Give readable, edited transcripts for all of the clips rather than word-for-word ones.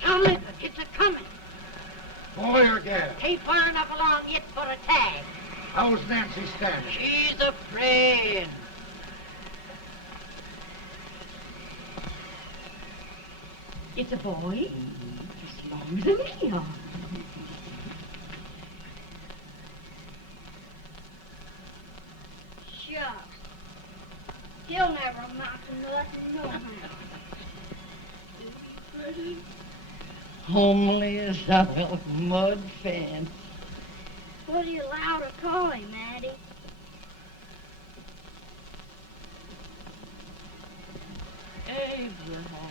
Tomlin, it's a-coming. Boy or gal? Ain't far enough along yet for a tag. How's Nancy standing? She's afraid. It's a boy, as long as a me are. Shucks. He'll never amount to nothing, no how. Homely as a little mud fence. What do you allow to call him, Addie? Abraham.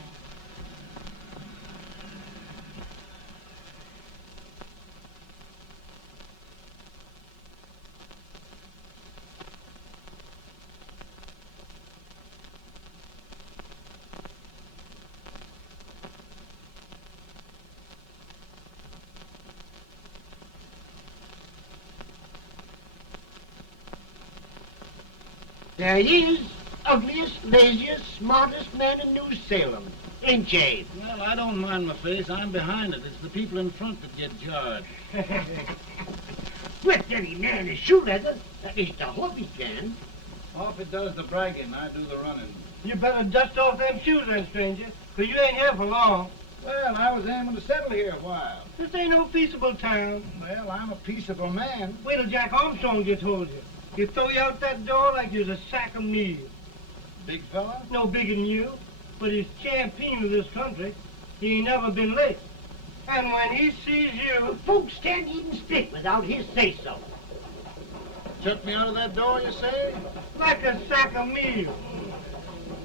There he is, ugliest, laziest, smartest man in New Salem. Ain't ye? Well, I don't mind my face. I'm behind it. It's the people in front that get jarred. With any man is shoe leather, at least I hope he can. Off it does the bragging, I do the running. You better dust off them shoes then, stranger, 'cause you ain't here for long. Well, I was aiming to settle here a while. This ain't no peaceable town. Well, I'm a peaceable man. Wait till Jack Armstrong gets hold of you. He'll throw you out that door like you're a sack of meal. Big fella? No bigger than you, but he's champion of this country. He ain't never been late. And when he sees you... Folks can't even speak without his say-so. Took me out of that door, you say? like a sack of meal.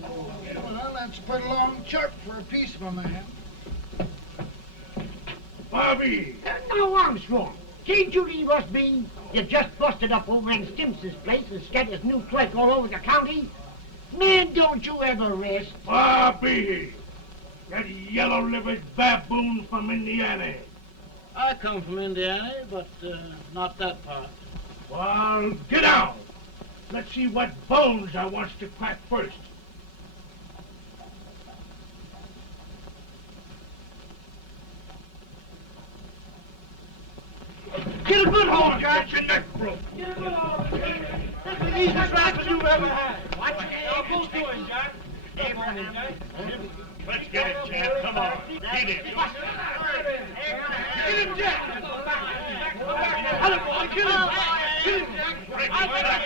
Well, that's a pretty long chart for a peaceable man. Bobby! Now, Armstrong, can't you leave us be? You just busted up old man Stimpson's place and scattered his new clerk all over the county. Man, don't you ever rest. Bobby! That yellow-livered baboon from Indiana. I come from Indiana, but not that part. Well, get out. Let's see what bones I wants to crack first. Get a good hold, Jack. Get your neck broke. Get a good hold. That's the easiest rifle you've ever had. Watch it. Now, go to it, Jack. Come on, Jack. Let's get it, Jack. Come on. Get it. Get him, Jack. Hello, boy. Kill him. Kill him, Jack. Break his back.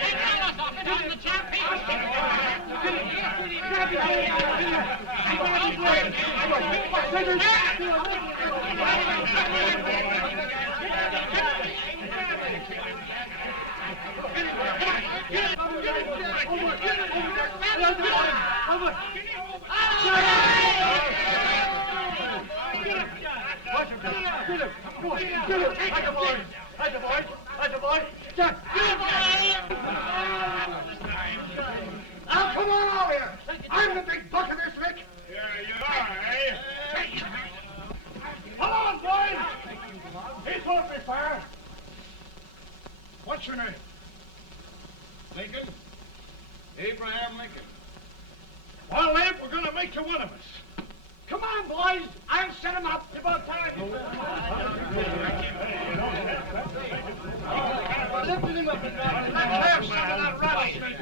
Now, come on over here. I'm the big buck of this lick. Yeah, you are, eh? Come on, boys. He's off me fire. What's your name? Lincoln? Abraham Lincoln. Well, Abe, we're going to make you one of us. Come on, boys. I'll set him up. It's about time. Lifted him up and down. Let's have some of that rattlesnake.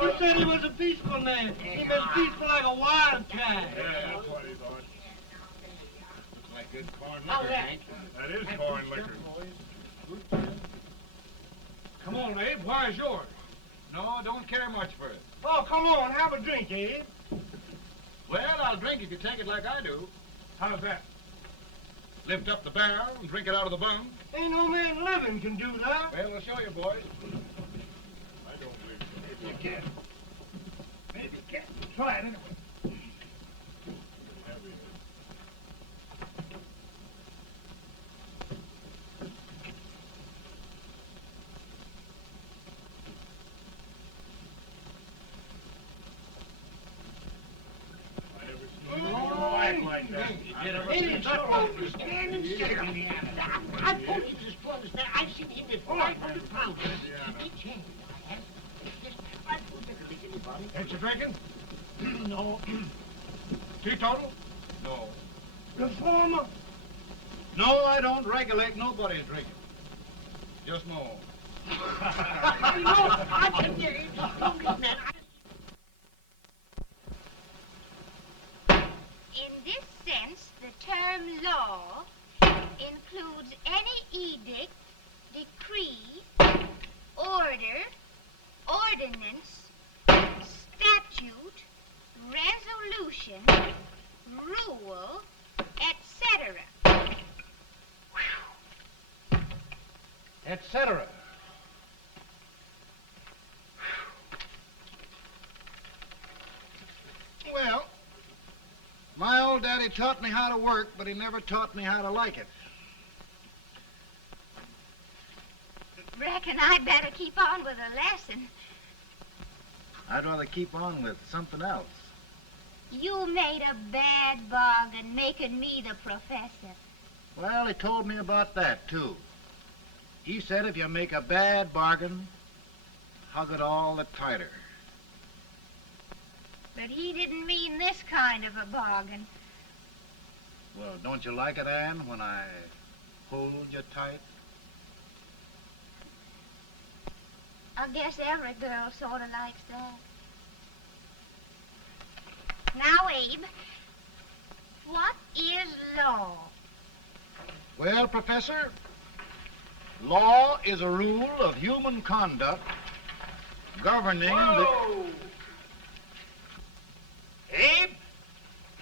He said he was a peaceful man. He was peaceful like a wildcat. Yeah, that's what he thought. Looks like good corn How's liquor, that? Hank. That is corn liquor. Come on, Abe. Where's yours? No, don't care much for it. Oh, come on. Have a drink, Abe. Well, I'll drink if you take it like I do. How's that? Lift up the barrel and drink it out of the bung. Ain't no man living can do that. Well, we'll show you, boys. I don't believe so. Maybe you can. Maybe you can. Try it anyway. Understand and sit on the I told you this to understand. I've seen him with 500 pounds in each hand. I have. I won't take a lick, anybody. Ain't you drinking? No. Teetotal? No. Reformer. No, I don't regulate nobody's drinking. Just no. I can get it. Man, In this sense, the term law includes any edict, decree, order, ordinance, statute, resolution, rule, etc. Etc. Well, my old daddy taught me how to work, but he never taught me how to like it. Reckon I'd better keep on with the lesson. I'd rather keep on with something else. You made a bad bargain making me the professor. Well, he told me about that, too. He said if you make a bad bargain, hug it all the tighter. But he didn't mean this kind of a bargain. Well, don't you like it, Ann, when I hold you tight? I guess every girl sort of likes that. Now, Abe, what is law? Well, Professor, law is a rule of human conduct governing Whoa! Abe,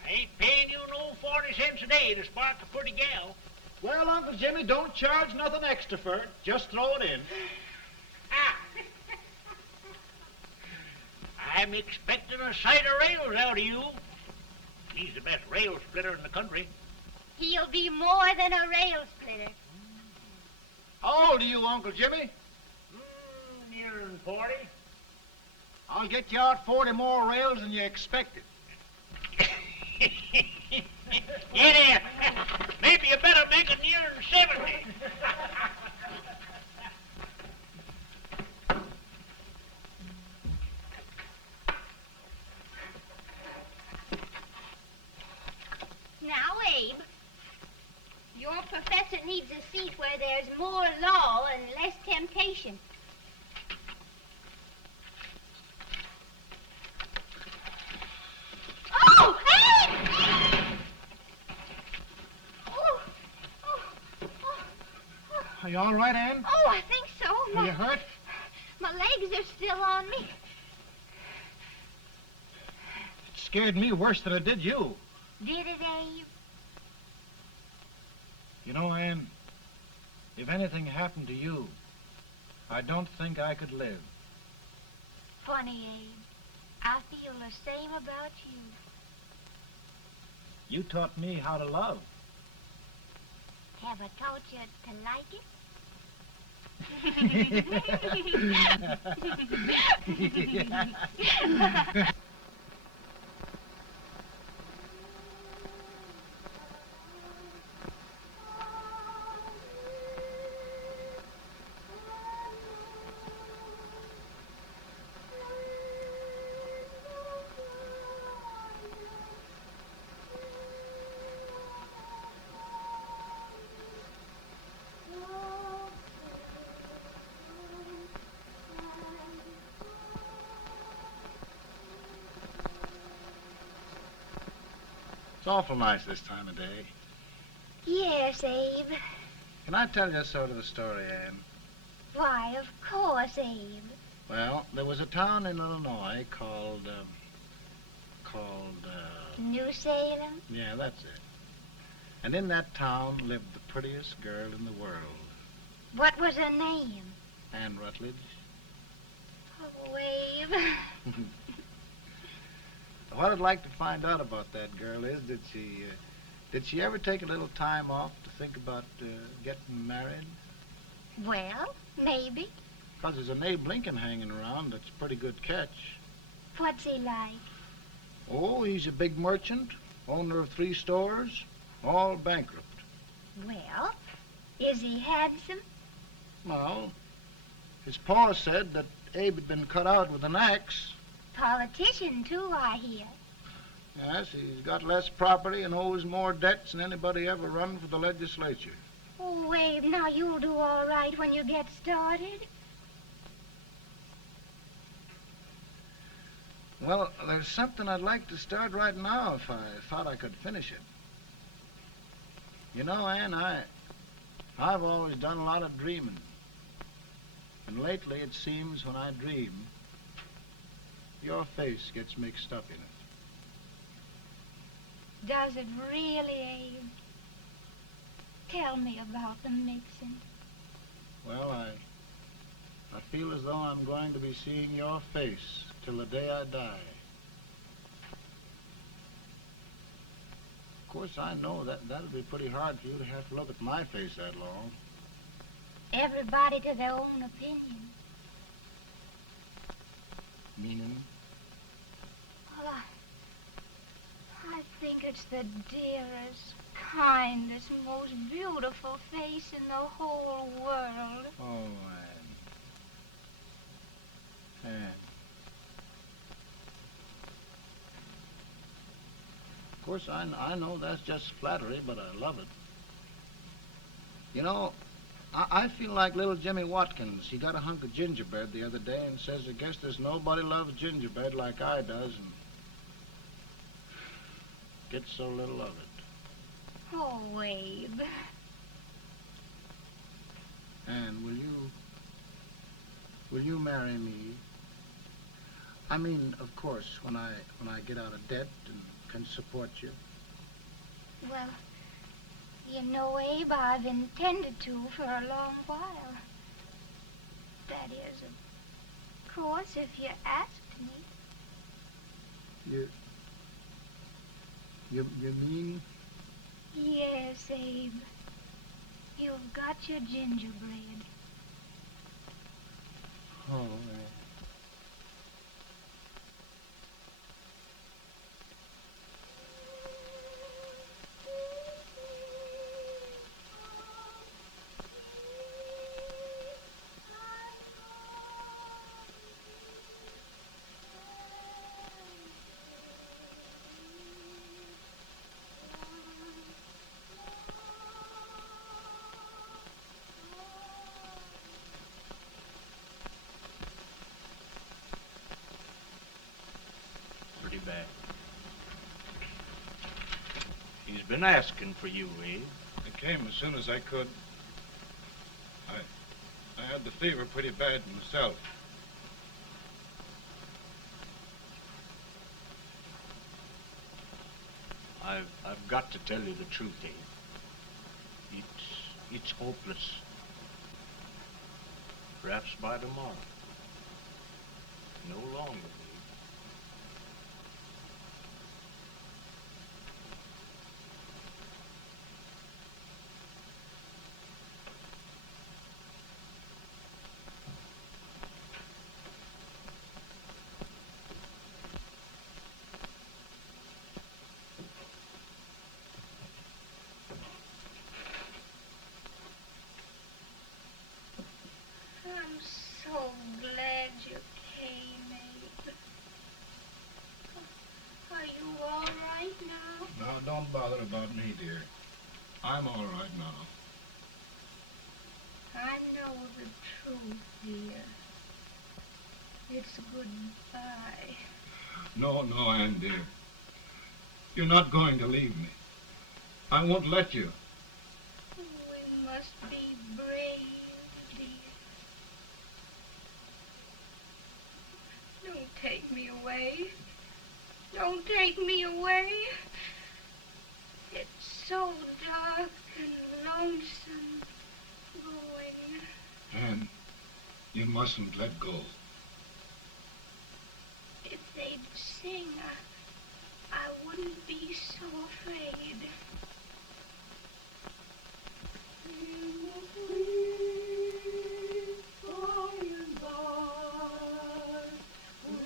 I ain't paying you no 40 cents a day to spark a pretty gal. Well, Uncle Jimmy, don't charge nothing extra for it. Just throw it in. Ah. I'm expecting a sight of rails out of you. He's the best rail splitter in the country. He'll be more than a rail splitter. How old are you, Uncle Jimmy? Nearing 40. I'll get you out 40 more rails than you expected. Yeah, there. Maybe you better make it nearing 70. Now, Abe, your professor needs a seat where there's more law and less temptation. Oh, Abe! Oh, Are you all right, Ann? oh, I think so. Are you hurt? My legs are still on me. It scared me worse than it did you. Did it, Abe? You know, Ann, if anything happened to you, I don't think I could live. Funny, Abe. I feel the same about you. You taught me how to love. Have I taught you to like it? It's awful nice this time of day. Yes, Abe. Can I tell you sort of a story, Ann? Why, of course, Abe. Well, there was a town in Illinois called, New Salem? yeah, that's it. And in that town lived the prettiest girl in the world, What was her name? Ann Rutledge. Oh, Abe. What I'd like to find out about that girl is, did she ever take a little time off to think about getting married? Well, maybe. 'Cause there's an Abe Lincoln hanging around that's a pretty good catch. What's he like? Oh, he's a big merchant, owner of 3 stores. all bankrupt. Well, is he handsome? Well, his pa said that Abe had been cut out with an axe. Politician, too, I hear. Yes, he's got less property and owes more debts than anybody ever run for the legislature. Oh, Abe, now you'll do all right when you get started. Well, there's something I'd like to start right now if I thought I could finish it. You know, Ann, I've always done a lot of dreaming. And lately it seems when I dream, your face gets mixed up in it. Does it really, Abe? Tell me about the mixing. Well, I feel as though I'm going to be seeing your face till the day I die. Of course, I know that'll be pretty hard for you to have to look at my face that long. Everybody to their own opinion. Meaning? Well, I think it's the dearest, kindest, most beautiful face in the whole world. Oh, Ann. Ann. Of course, I know that's just flattery, but I love it. You know, I feel like little Jimmy Watkins. He got a hunk of gingerbread the other day and says, I guess there's nobody loves gingerbread like I does, and gets so little of it. Oh, Abe. Ann, will you marry me? I mean, of course, when I get out of debt and can support you. Well, you know, Abe, I've intended to for a long while. That is, of course, if you asked me. You mean? Yes, Abe. You've got your gingerbread. Oh, Ann. Pretty bad. He's been asking for you, Abe. I came as soon as I could. I had the fever pretty bad myself. I've got to tell you the truth, Abe. It's hopeless. Perhaps by tomorrow. No longer, Abe. I'm so glad you came, Abe. Are you all right now? Now, don't bother about me, dear. I'm all right now. I know the truth, dear. It's goodbye. No, Ann, dear. You're not going to leave me. I won't let you. We must be brave, dear. Don't take me away. Don't take me away. It's so dark and lonesome going. Ann, you mustn't let go. If they'd sing, I wouldn't be so afraid.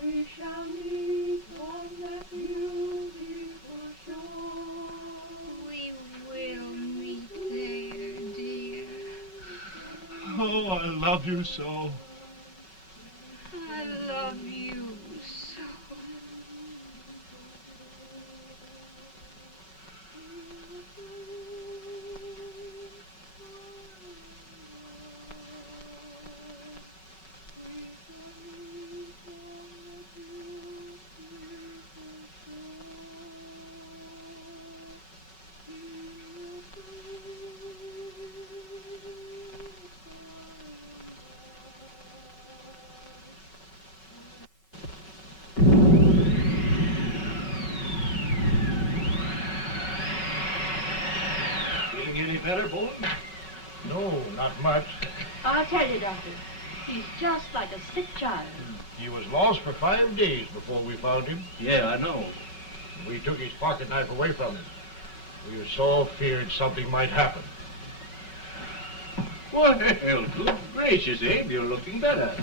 We shall meet on that beautiful shore. We will. I love you so. I love you so. Feeling any better, boy? No, not much. I'll tell you, Doctor, he's just like a sick child. He was lost for 5 days before we found him. Yeah, I know. We took his pocket knife away from him. We were so feared something might happen. Well, good gracious, Abe, you're looking better.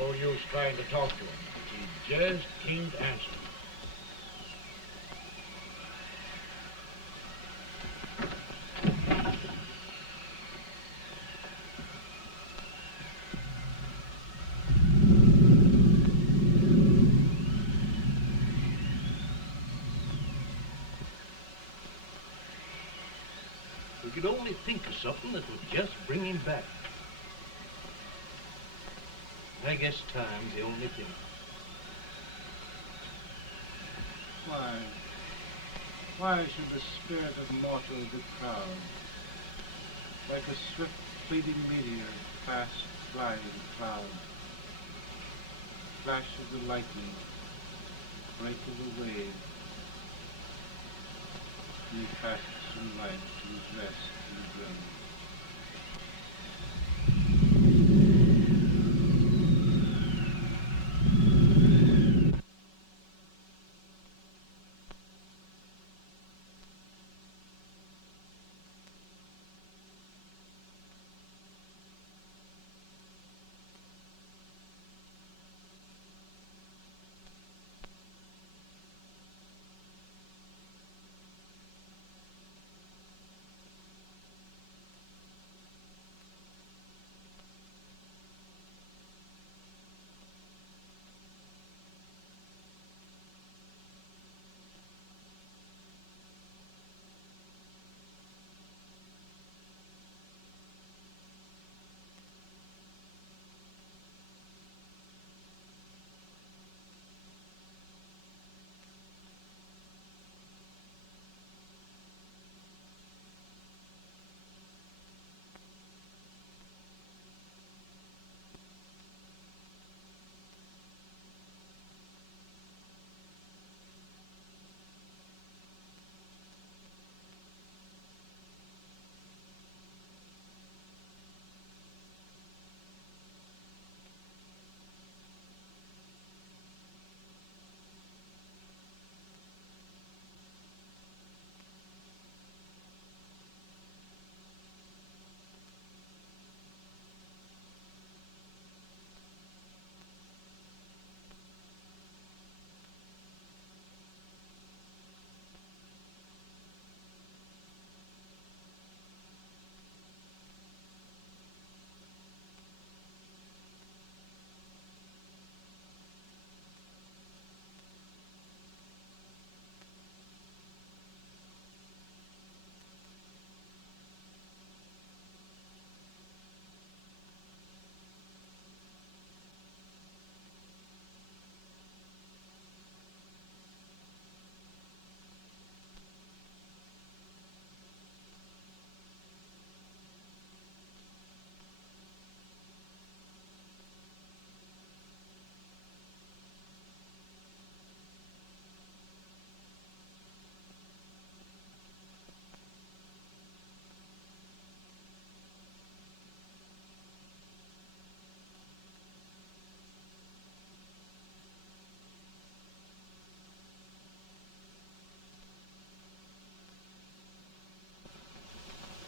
No use trying to talk to him. He just can't answer. We could only think of something that would just bring him back. I guess time's the only thing. Why should the spirit of mortal be proud? Like a swift fleeting meteor, fast flying cloud. Flash of the lightning, break of the wave. And he passes from life to his rest in the grave.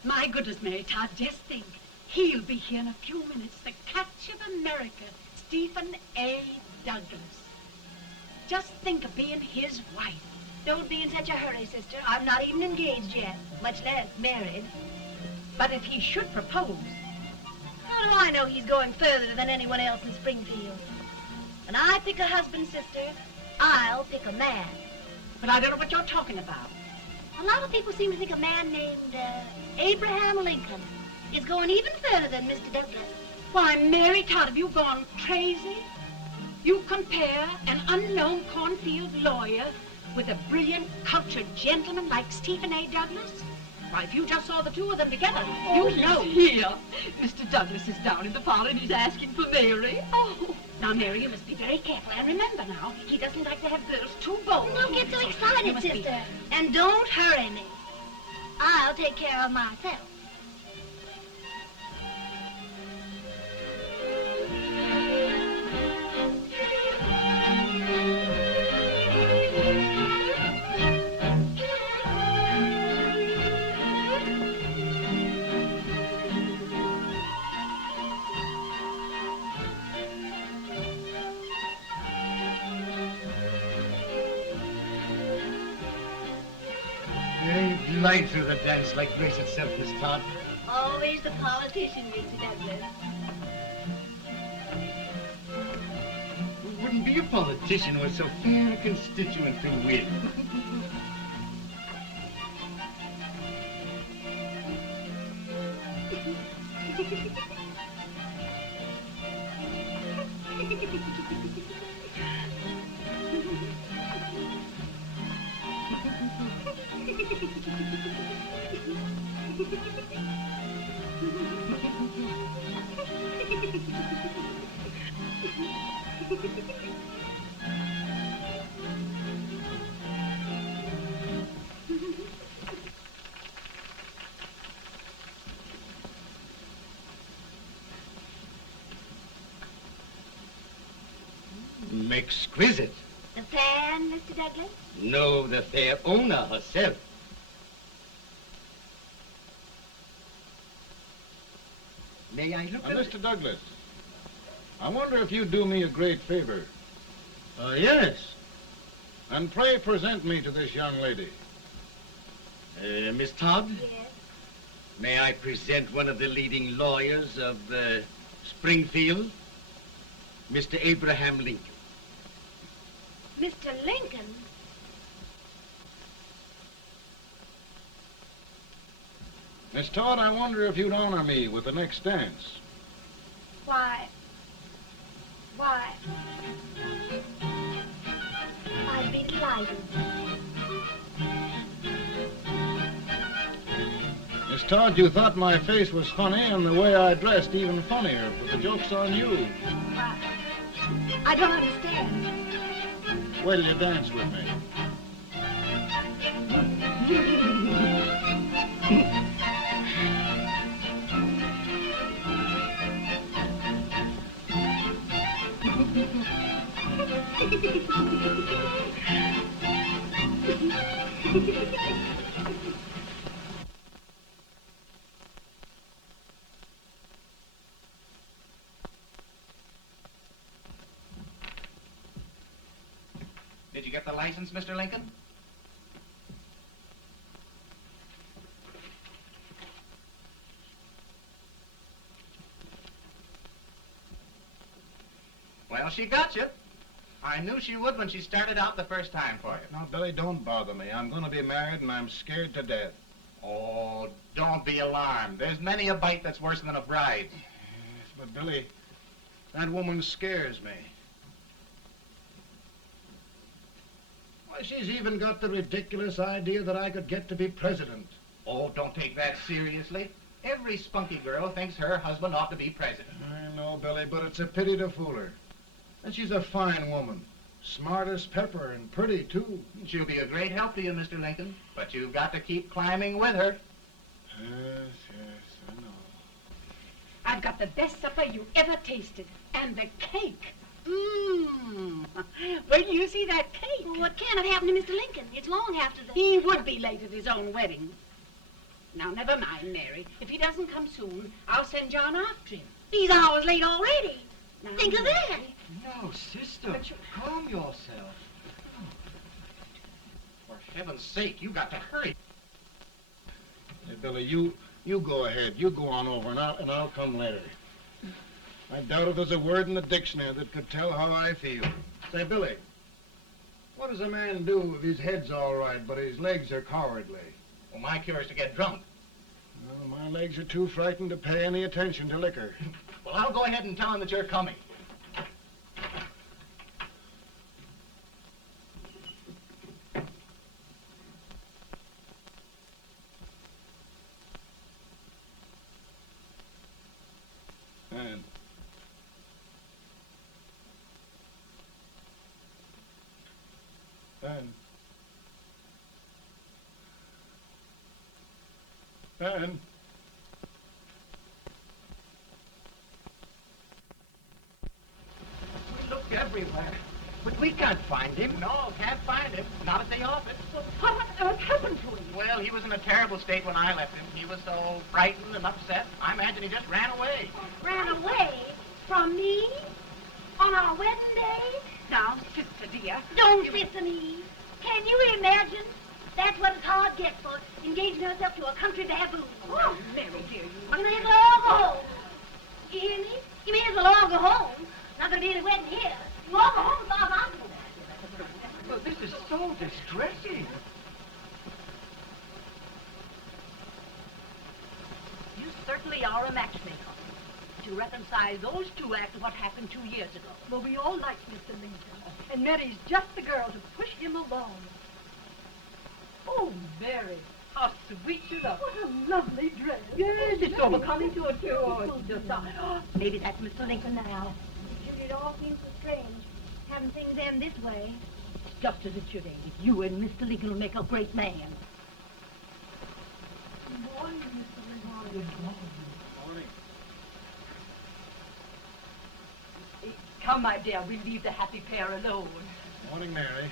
My goodness, Mary Todd, just think. He'll be here in a few minutes. The catch of America, Stephen A. Douglas. Just think of being his wife. Don't be in such a hurry, sister. I'm not even engaged yet, much less married. But if he should propose, How do I know he's going further than anyone else in Springfield? When I pick a husband, sister, I'll pick a man. but I don't know what you're talking about. A lot of people seem to think a man named Abraham Lincoln is going even further than Mr. Douglas. Why, Mary Todd, have you gone crazy? You compare an unknown cornfield lawyer with a brilliant, cultured gentleman like Stephen A. Douglas? Why, if you just saw the two of them together, you'd know. Here. Mr. Douglas is down in the parlor and he's asking for Mary. Oh, now, Mary, you must be very careful. And remember now, he doesn't like to have girls too bold. Don't get so You excited, must be- sister. And don't hurry me. I'll take care of myself. You glide through the dance like grace itself, Miss Todd. Always the politician, Mr. Douglas. We wouldn't be a politician with so fair a constituent to win. Exquisite. The fan, Mr. Douglas? No, the fair owner herself. May I look at Mr. Douglas, I wonder if you'd do me a great favor. Yes. And pray present me to this young lady. Miss Todd, Yes. may I present one of the leading lawyers of Springfield, Mr. Abraham Lincoln. Mr. Lincoln? Miss Todd, I wonder if you'd honor me with the next dance. Why, I'd be delighted. Miss Todd, you thought my face was funny and the way I dressed even funnier, but the joke's on you. I don't understand. Wait till you dance with me. Did you get the license, Mr. Lincoln? Well, she got you. I knew she would when she started out the first time for you. Now, Billy, don't bother me. I'm going to be married and I'm scared to death. Oh, don't be alarmed. There's many a bite that's worse than a bride. Yes, but Billy, that woman scares me. Why, she's even got the ridiculous idea that I could get to be president. Oh, don't take that seriously. Every spunky girl thinks her husband ought to be president. I know, Billy, but it's a pity to fool her. And she's a fine woman. Smart as pepper and pretty, too. She'll be a great help to you, Mr. Lincoln. But you've got to keep climbing with her. Yes, I know. I've got the best supper you ever tasted. And the cake. Mmm. Wait till you see that cake. Well, what can have happened to Mr. Lincoln? It's long after the... He would be late at his own wedding. Now, never mind, Mary. If he doesn't come soon, I'll send John after him. He's hours late already. Now, Think of that. No, sister, But you- calm yourself. heaven's sake, you got to hurry. Hey, Billy, you go ahead. You go on over, and I'll come later. I doubt if there's a word in the dictionary that could tell how I feel. Say, Billy, what does a man do if his head's all right, but his legs are cowardly? Well, my cure is to get drunk. Well, my legs are too frightened to pay any attention to liquor. Well, I'll go ahead and tell him that you're coming. And We looked everywhere, but we can't find him. No, can't find him. Not at the office. Well, what on earth happened to him? Well, he was in a terrible state when I left him. He was so frightened and upset. I imagine he just ran away. Ran away from me on our wedding day? Now, sister dear. Don't listen, Eve. Can you imagine? That's what it's hard gets for engaging herself to a country baboon. Oh, Mary dear, You may as well all go home. You hear me? You may as well all go home. Not gonna be any wedding here. You all go home as far as I'm concerned. Well, this is so distressing. You certainly are a matchmaker. To reconcile those two after what happened 2 years ago. Well, we all like Mr. Lincoln, and Mary's just the girl to push him along. Oh, Mary, how sweet you look. What a lovely dress. Yes, it's so becoming to her, too. Oh, it's just, Maybe that's Mr. Lincoln now. Judy, it all seems so strange, having things end this way. It's just as it should end. You and Mr. Lincoln will make a great man. Good morning, Mr. Lincoln. Good morning. Come, my dear, we'll leave the happy pair alone. morning, Mary.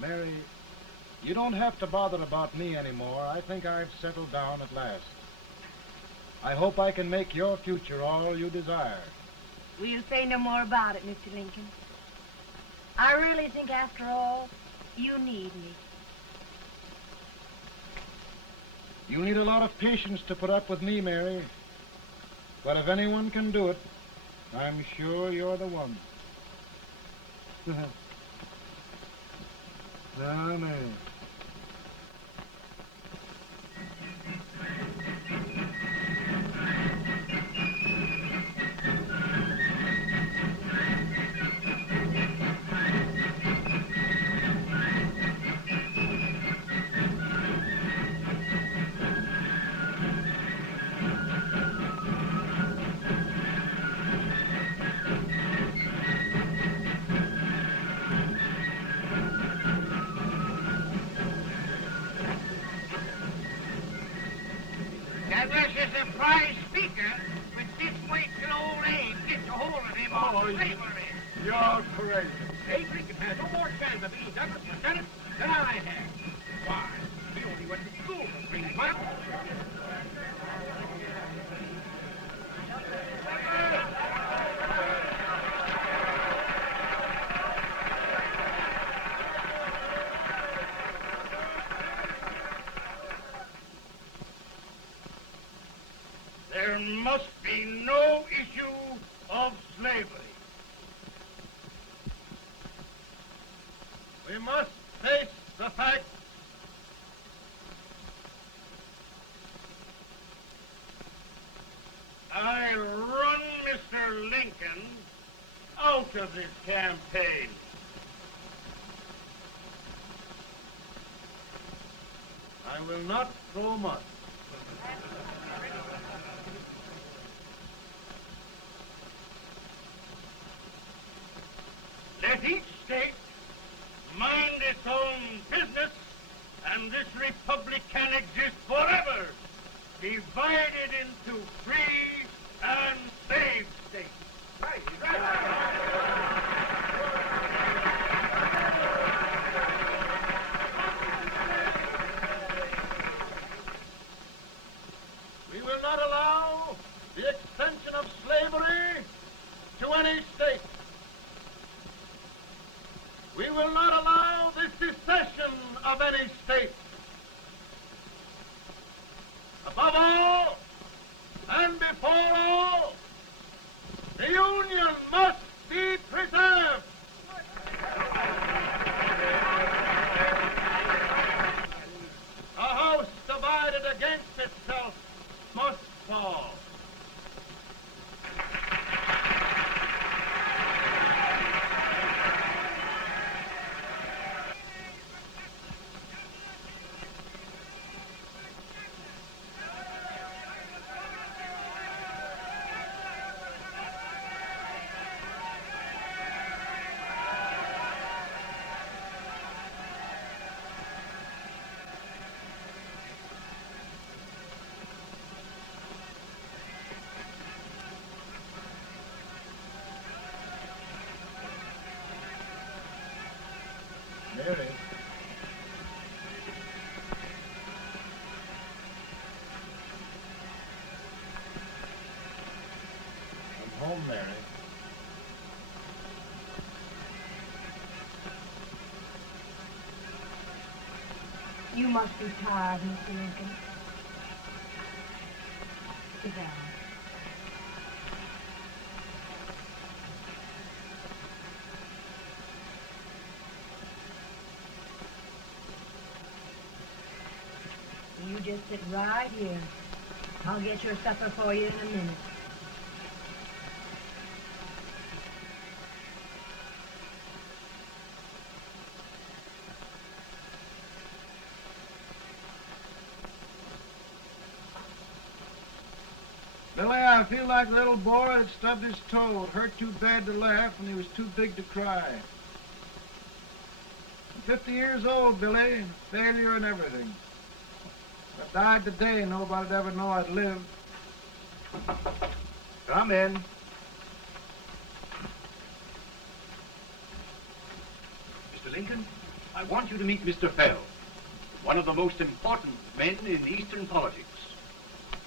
Mary, you don't have to bother about me anymore. I think I've settled down at last. I hope I can make your future all you desire. We'll say no more about it, Mr. Lincoln. I really think, after all, you need me. You need a lot of patience to put up with me, Mary. But if anyone can do it, I'm sure you're the one. Now, Mary. Douglas is a prize speaker, but just wait till old Abe gets a hold of him on slavery. You're crazy. Abe Lincoln has no more chance of being Douglas Lieutenant than I have. Why? He only went to school for 3 months. There must be no issue of slavery. We must face the fact I run Mr. Lincoln out of this campaign. I will not throw much. Let each state mind its own business, and this republic can exist forever, divided into free and slave states. Right. We will not allow slavery to any state. We will not allow the secession of any state. Above all, and before all, the Union must be preserved. A house divided against itself must fall. Mary. I'm home, Mary. You must be tired, Mr. Lincoln. Sit down. You just sit right here. I'll get your supper for you in a minute. Billy, I feel like a little boy that stubbed his toe. It hurt too bad to laugh and he was too big to cry. I'm 50 years old, Billy. Failure and everything. If I died today, nobody'd ever know I'd lived. Come in. Mr. Lincoln, I want you to meet Mr. Fell, one of the most important men in Eastern politics.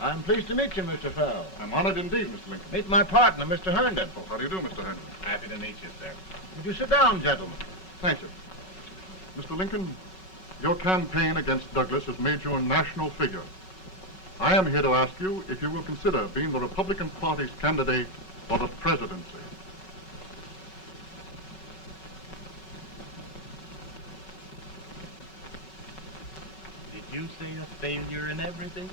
I'm pleased to meet you, Mr. Fell. I'm honored indeed, Mr. Lincoln. Meet my partner, Mr. Herndon. Oh, how do you do, Mr. Herndon? Happy to meet you, sir. Would you sit down, gentlemen? Thank you. Mr. Lincoln, your campaign against Douglas has made you a national figure. I am here to ask you if you will consider being the Republican Party's candidate for the presidency. Did you say a failure in everything?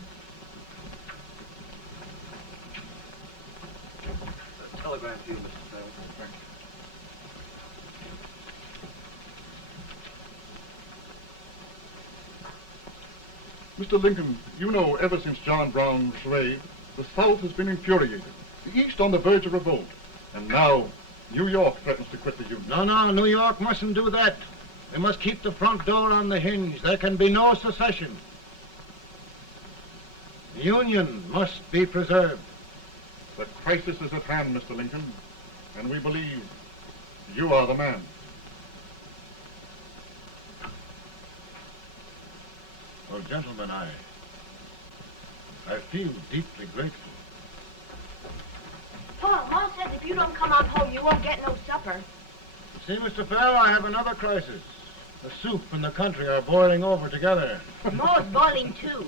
A telegram to you, Mr. Fell. Thank you. Mr. Lincoln, you know ever since John Brown was raised, the South has been infuriated, the East on the verge of revolt, and now New York threatens to quit the Union. No, New York mustn't do that. They must keep the front door on the hinge. There can be no secession. The Union must be preserved. The crisis is at hand, Mr. Lincoln, and we believe you are the man. Well, gentlemen, I feel deeply grateful. Paul, Ma says if you don't come on home, you won't get no supper. See, Mr. Fell, I have another crisis. The soup and the country are boiling over together. Ma's boiling too.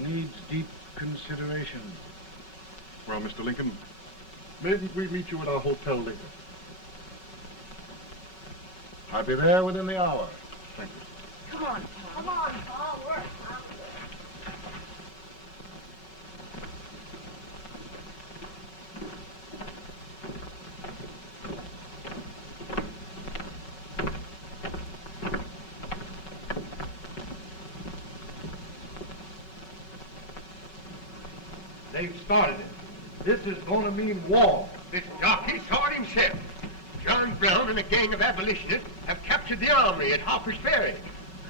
It needs deep consideration. Well, Mr. Lincoln, maybe we meet you at our hotel later. I'll be there within the hour. Thank you. Come on, Paul. Come on, Paul. We're hungry. They've started it. This is going to mean war. This jockey saw it himself. John Brown and a gang of abolitionists have captured the armory at Harper's Ferry.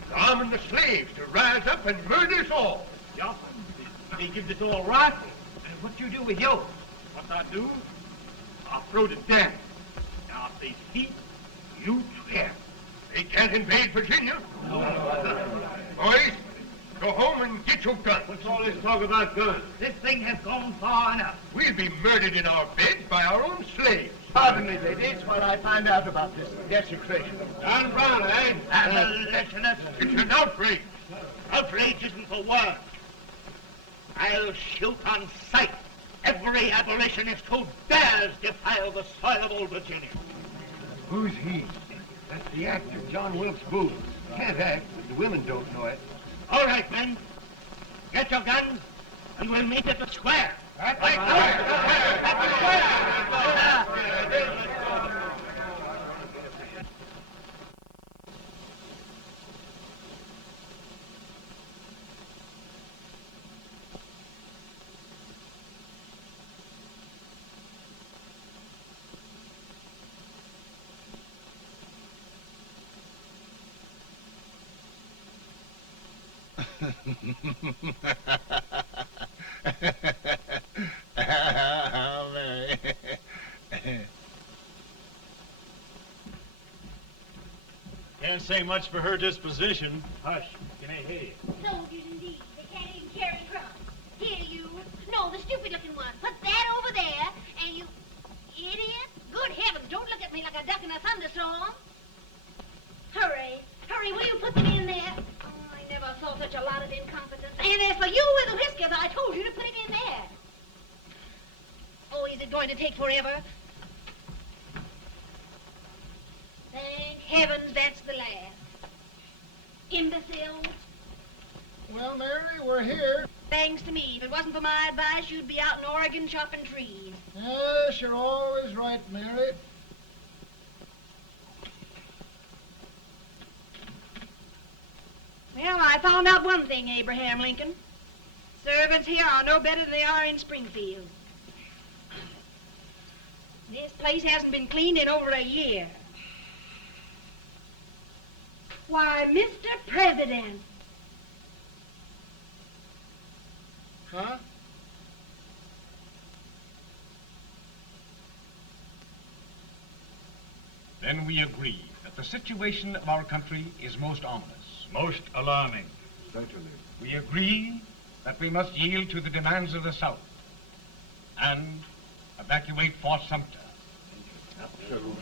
They're arming the slaves to rise up and murder us all. Yeah, they give us all rifles. And what you do with yours? What I do? I throw it down. Now if they speak, you swear. They can't invade Virginia. Boys, Go home and get your gun. What's all this talk about guns? This thing has gone far enough. We'll be murdered in our beds by our own slaves. Pardon me, ladies, while I find out about this desecration. John Brown, eh? Abolitionist. It's an outrage. Outrage isn't the word. I'll shoot on sight every abolitionist who dares defile the soil of old Virginia. Who's he? That's the actor, John Wilkes Booth. Can't act, but the women don't know it. All right, men. Get your guns, and we'll meet at the square. At the Mary. Can't say much for her disposition. Hush, can I hear you? Soldiers indeed. They can't even carry crumbs. Here, you. No, the stupid-looking one. Put that over there, and you... Idiot. Good heavens, don't look at me like a duck in a thunderstorm. Hurry. Hurry, will you put them in there? Oh, I never saw such a lot of incompetence. And as for you with the whiskers, I told you to put it in there. Oh, is it going to take forever? Thank heavens that's the last. Imbeciles. Well, Mary, we're here. Thanks to me. If it wasn't for my advice, you'd be out in Oregon chopping trees. Yes, you're always right, Mary. Well, I found out one thing, Abraham Lincoln. Servants here are no better than they are in Springfield. This place hasn't been cleaned in over a year. Why, Mr. President. Huh? Then we agree that the situation of our country is most ominous. Most alarming. Certainly. We agree that we must yield to the demands of the South and evacuate Fort Sumter.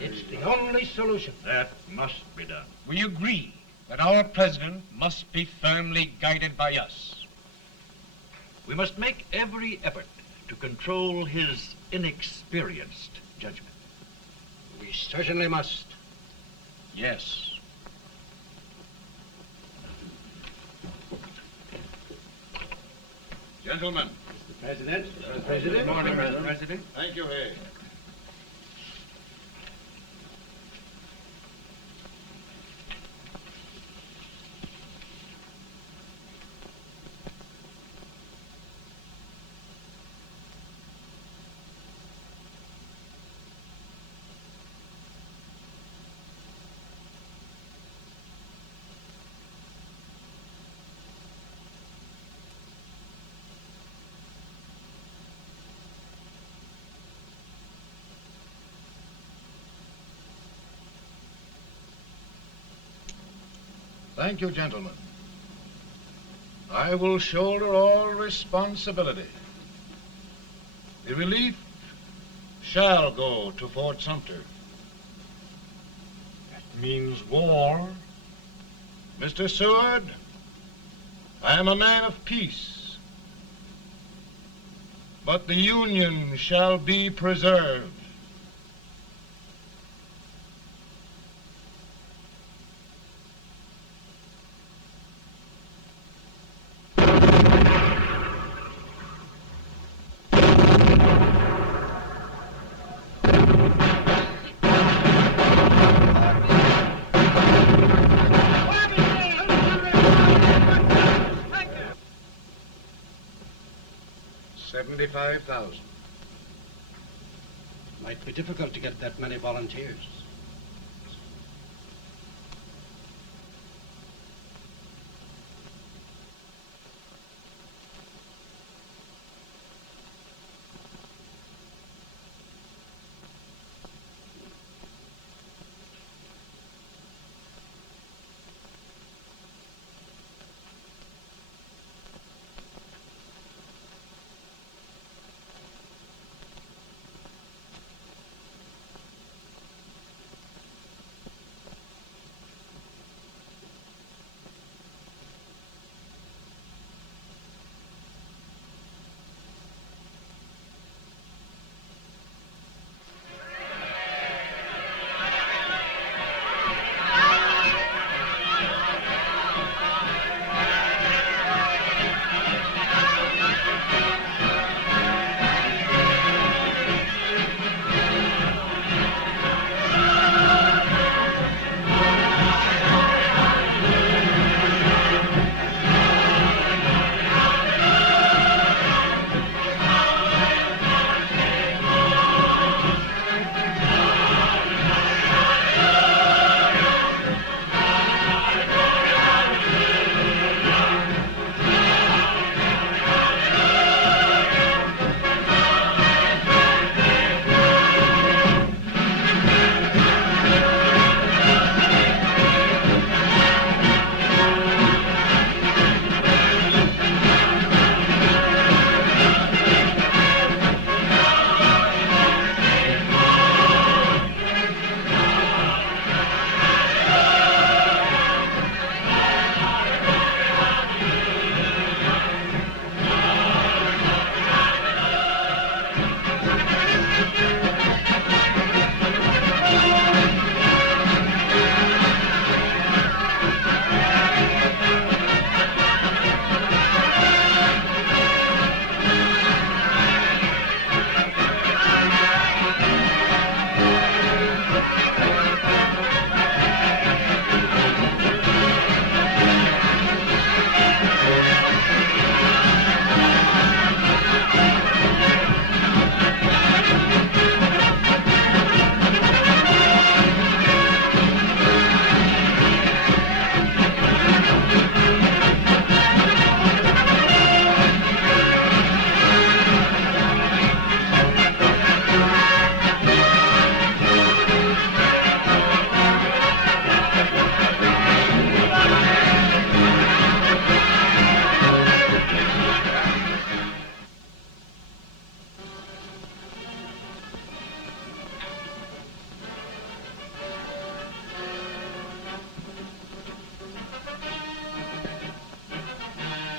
It's the only solution. That must be done. We agree that our president must be firmly guided by us. We must make every effort to control his inexperienced judgment. We certainly must. Yes. Gentlemen. Mr. President. Good morning, Mr. President. Thank you, Hay. Thank you, gentlemen. I will shoulder all responsibility. The relief shall go to Fort Sumter. That means war. Mr. Seward, I am a man of peace, but the Union shall be preserved. $75,000. Might be difficult to get that many volunteers.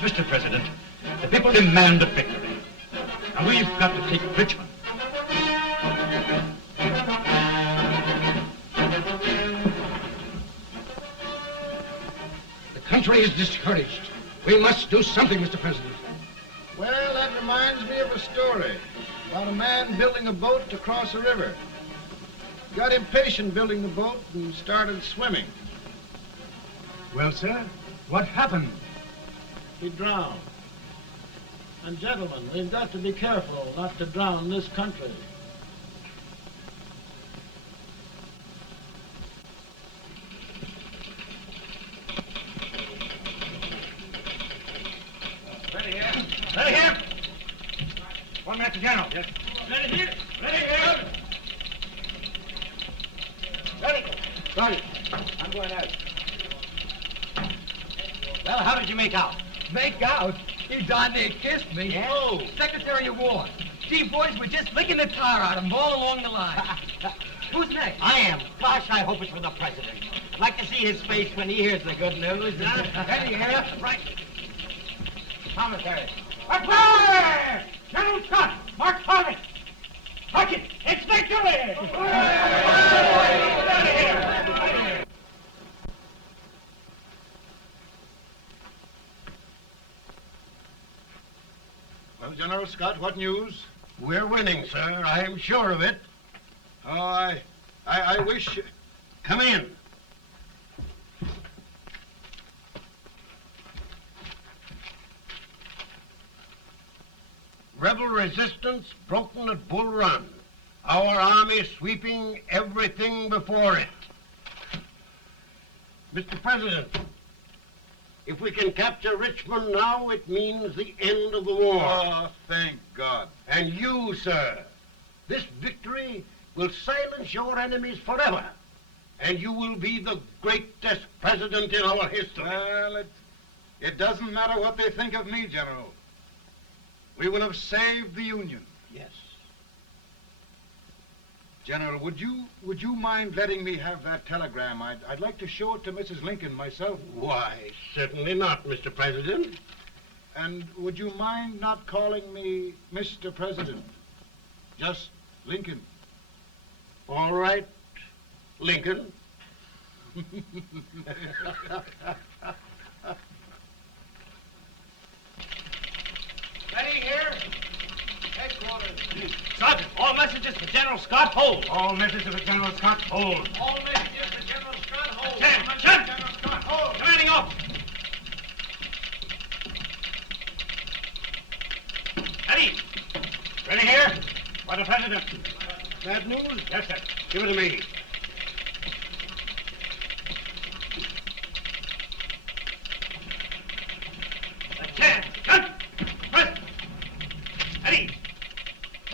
Mr. President, the people demand a victory. And we've got to take Richmond. The country is discouraged. We must do something, Mr. President. Well, that reminds me of a story about a man building a boat to cross a river. He got impatient building the boat and started swimming. Well, sir, what happened? He drowned. And gentlemen, we've got to be careful not to drown this country. Ready here. Ready here. 1 minute to General. Yes. Ready here. Ready here. Ready. Ready. I'm going out. Well, how did you make out? Make out? He darn near kissed me. Yeah? Oh, Secretary of War. Gee, boys, we're just licking the tar out of him all along the line. Who's next? I am. Gosh, I hope it's for the president. I'd like to see his face when he hears the good news. Ready here. Right. Commissary. Fire! General Scott, Mark Harvey. Touch it. It's victory! Ready here. Well, General Scott, what news? We're winning, sir. I'm sure of it. Oh, I wish... Come in. Rebel resistance broken at Bull Run. Our army sweeping everything before it. Mr. President, if we can capture Richmond now, it means the end of the war. Oh, thank God. And you, sir, this victory will silence your enemies forever. And you will be the greatest president in our history. Well, it doesn't matter what they think of me, General. We will have saved the Union. Yes. General, would you mind letting me have that telegram? I'd like to show it to Mrs. Lincoln myself. Why, certainly not, Mr. President. And would you mind not calling me Mr. President? Just Lincoln. All right, Lincoln. Ready here. Headquarters. Sergeant, all messages for General Scott, hold. All messages for General Scott, hold. All messages for General Scott, hold. General Scott, hold. Commanding officer. Ready. Ready here. For the President. Bad news? Yes, sir. Give it to me.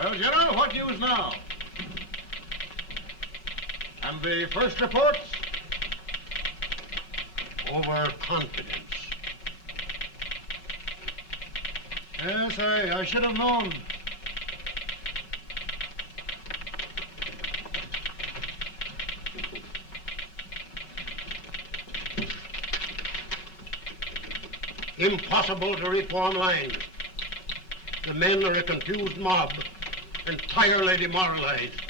Well, General, what news now? And the first reports? Overconfidence. Yes, I should have known. Impossible to reform lines. The men are a confused mob, entirely demoralized.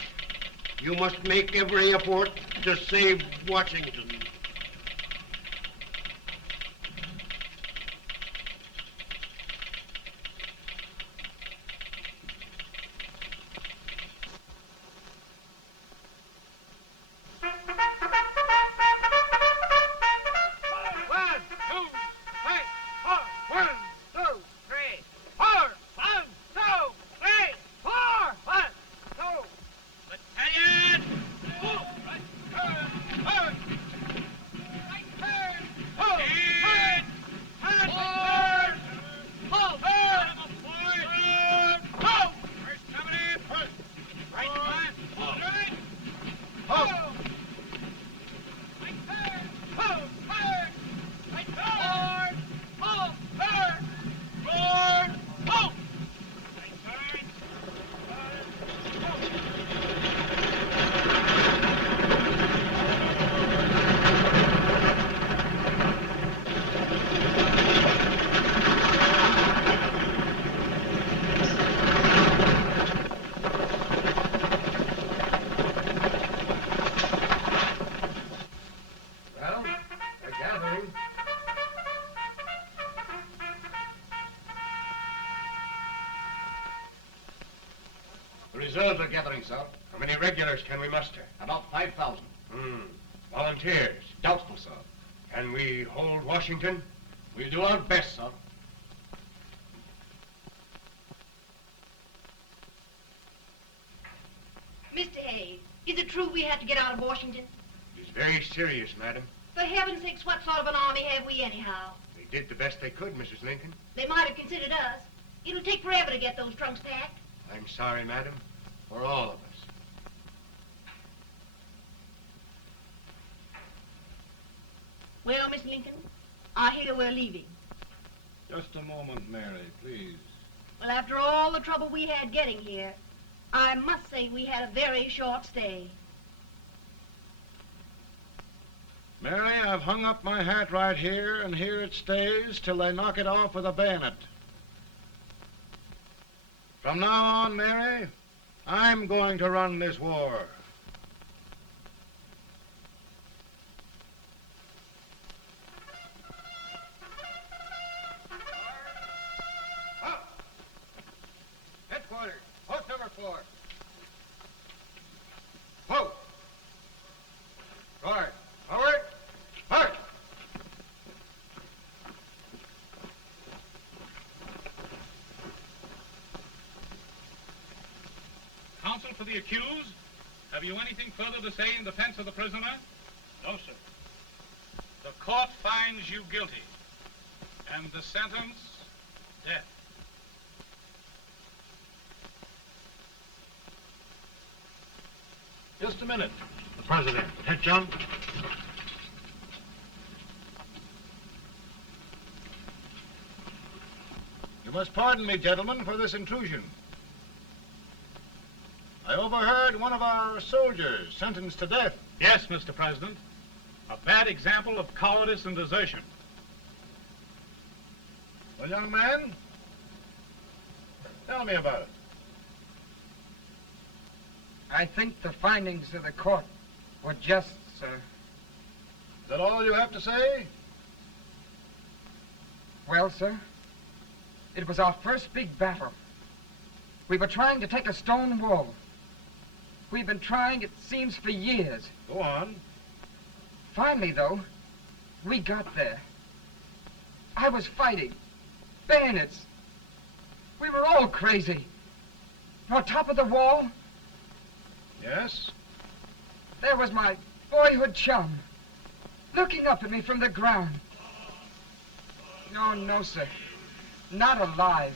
You must make every effort to save Washington. reserves are gathering, sir. How many regulars can we muster? About 5,000. Volunteers? Doubtful, sir. Can we hold Washington? We'll do our best, sir. Mr. Hayes, is it true we have to get out of Washington? It is very serious, madam. For heaven's sakes, what sort of an army have we anyhow? They did the best they could, Mrs. Lincoln. They might have considered us. It'll take forever to get those trunks packed. I'm sorry, madam, for all of us. Well, Miss Lincoln, I hear we're leaving. Just a moment, Mary, please. Well, after all the trouble we had getting here, I must say we had a very short stay. Mary, I've hung up my hat right here, and here it stays till they knock it off with a bayonet. From now on, Mary, I'm going to run this war. Headquarters, post number 4. Whoa! Guard, forward, march! Counsel for the accused, have you anything further to say in defense of the prisoner? No, sir. The court finds you guilty, and the sentence, death. Just a minute. The president. Head, John. You must pardon me, gentlemen, for this intrusion. I overheard one of our soldiers sentenced to death. Yes, Mr. President. A bad example of cowardice and desertion. Well, young man, tell me about it. I think the findings of the court were just, sir. Is that all you have to say? Well, sir, it was our first big battle. We were trying to take a stone wall. We've been trying, it seems, for years. Go on. Finally, though, we got there. I was fighting. Bayonets. We were all crazy. On top of the wall, Yes? there was my boyhood chum, looking up at me from the ground. No, sir. Not alive.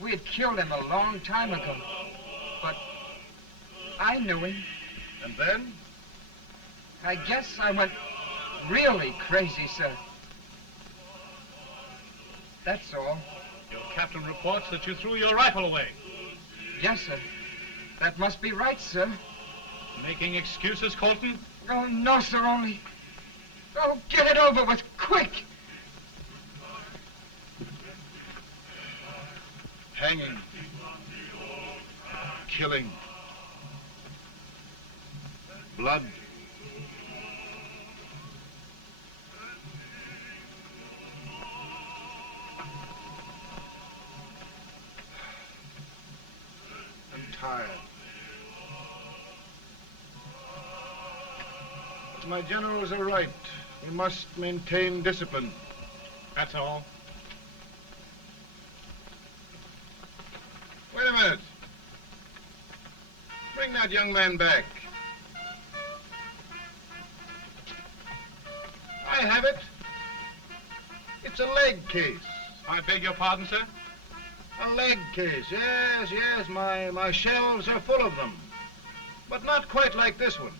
We had killed him a long time ago. But I knew him. And then? I guess I went really crazy, sir. That's all. Your captain reports that you threw your rifle away. Yes, sir. That must be right, sir. Making excuses, Colton? Oh, no, sir, only... Oh, get it over with, quick! Hanging. Killing. Blood. I'm tired. My generals are right. We must maintain discipline. That's all. Wait a minute. Bring that young man back. I have it. It's a leg case. I beg your pardon, sir? A leg case, yes. My shelves are full of them. But not quite like this one.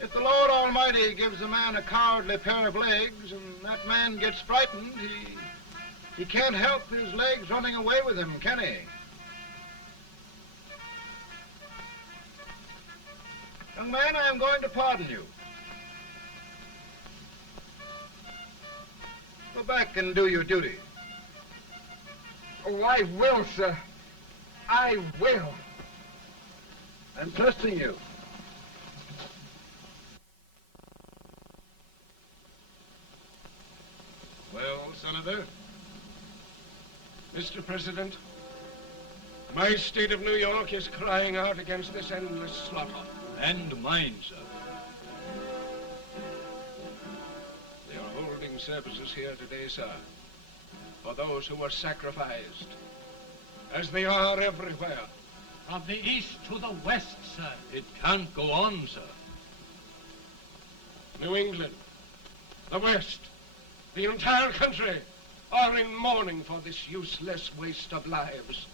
If the Lord Almighty gives a man a cowardly pair of legs and that man gets frightened, he can't help his legs running away with him, can he? Young man, I am going to pardon you. Go back and do your duty. Oh, I will, sir. I will. I'm trusting you. Well, Senator? Mr. President, My state of New York is crying out against this endless slaughter. And mine, sir. They are holding services here today, sir, for those who were sacrificed, as they are everywhere. From the east to the west, sir. It can't go on, sir. New England, the West, the entire country are in mourning for this useless waste of lives.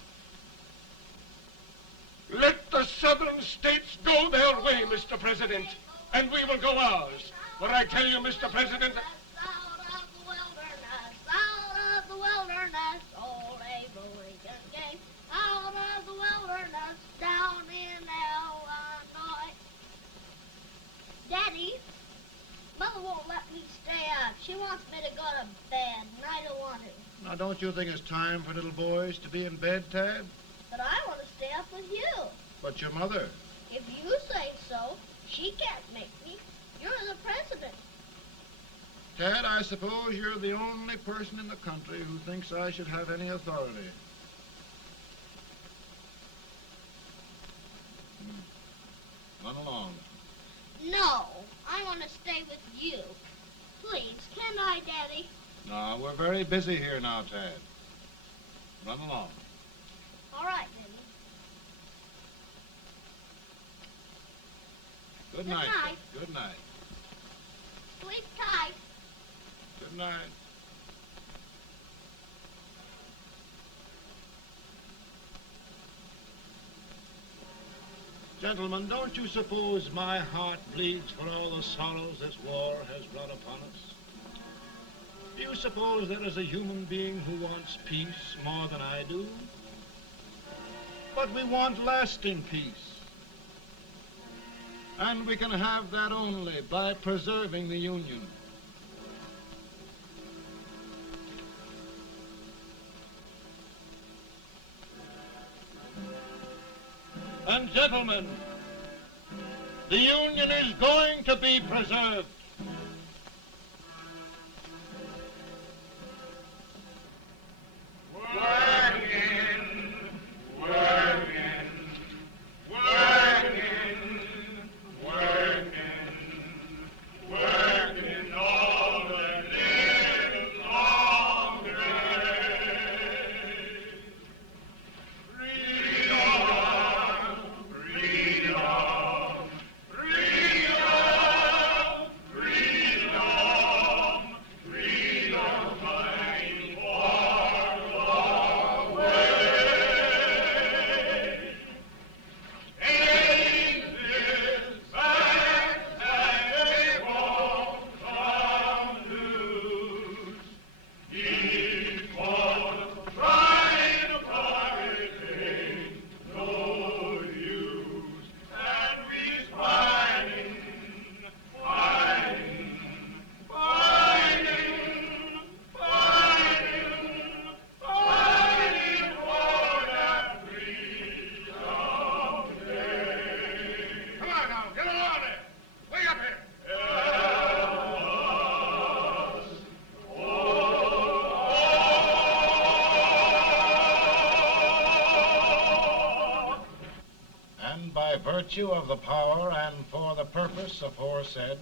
Let the southern states go their way, Mr. President, and we will go ours. For I tell you, Mr. President, Out of the wilderness, old Abraham Lincoln came. Out of the wilderness, down in Illinois. Daddy, Mother won't let me stay up. She wants me to go to bed, and I don't want to. Now, don't you think it's time for little boys to be in bed, Tad? But I want to stay up with you. But your mother. If you say so, she can't make me. You're the president. Tad, I suppose you're the only person in the country who thinks I should have any authority. Run along. No, I want to stay with you. Please, can I, Daddy? No, we're very busy here now, Tad. Run along. All right, Daddy. Good Good night. night. Good night. Sleep tight. Good night. Gentlemen, don't you suppose my heart bleeds for all the sorrows this war has brought upon us? Do you suppose there is a human being who wants peace more than I do? But we want lasting peace. And we can have that only by preserving the Union. And gentlemen, the Union is going to be preserved. Virtue of the power and for the purpose aforesaid,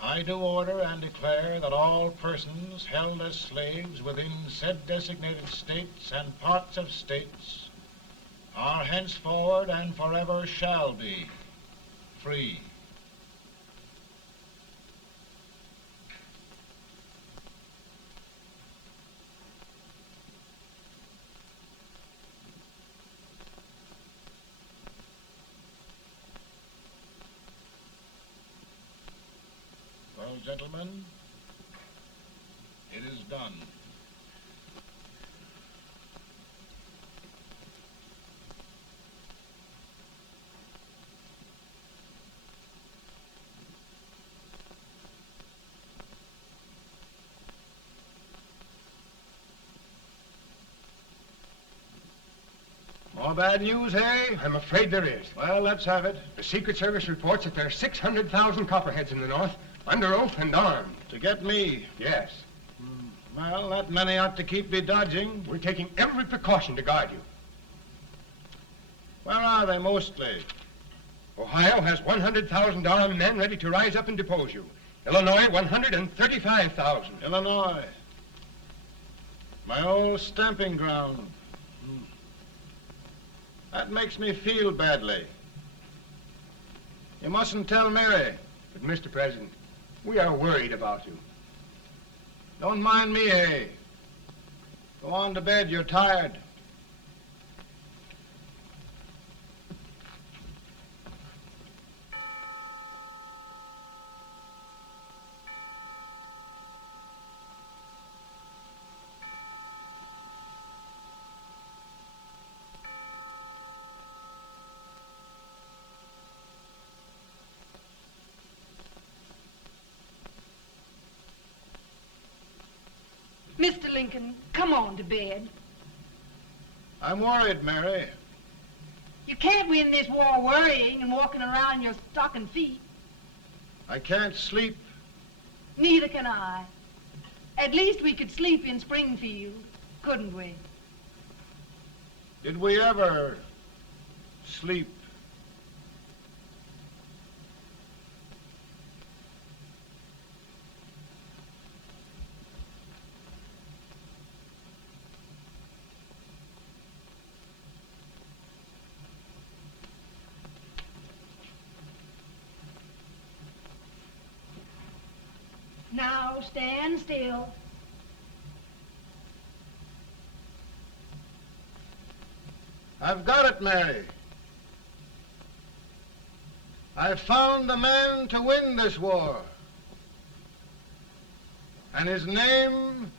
I do order and declare that all persons held as slaves within said designated states and parts of states are henceforward and forever shall be free. Well, gentlemen, it is done. More bad news, hey? I'm afraid there is. Well, let's have it. The Secret Service reports that there are 600,000 copperheads in the North, under oath and armed. To get me? Yes. Well, that many ought to keep me dodging. We're taking every precaution to guard you. Where are they mostly? Ohio has 100,000 armed men ready to rise up and depose you. Illinois, 135,000. Illinois. My old stamping ground. That makes me feel badly. You mustn't tell Mary. But, Mr. President, we are worried about you. Don't mind me, eh? Go on to bed, you're tired. Mr. Lincoln, come on to bed. I'm worried, Mary. You can't win this war worrying and walking around in your stocking feet. I can't sleep. Neither can I. At least we could sleep in Springfield, couldn't we? Did we ever sleep? Now stand still. I've got it, Mary. I've found the man to win this war. And his name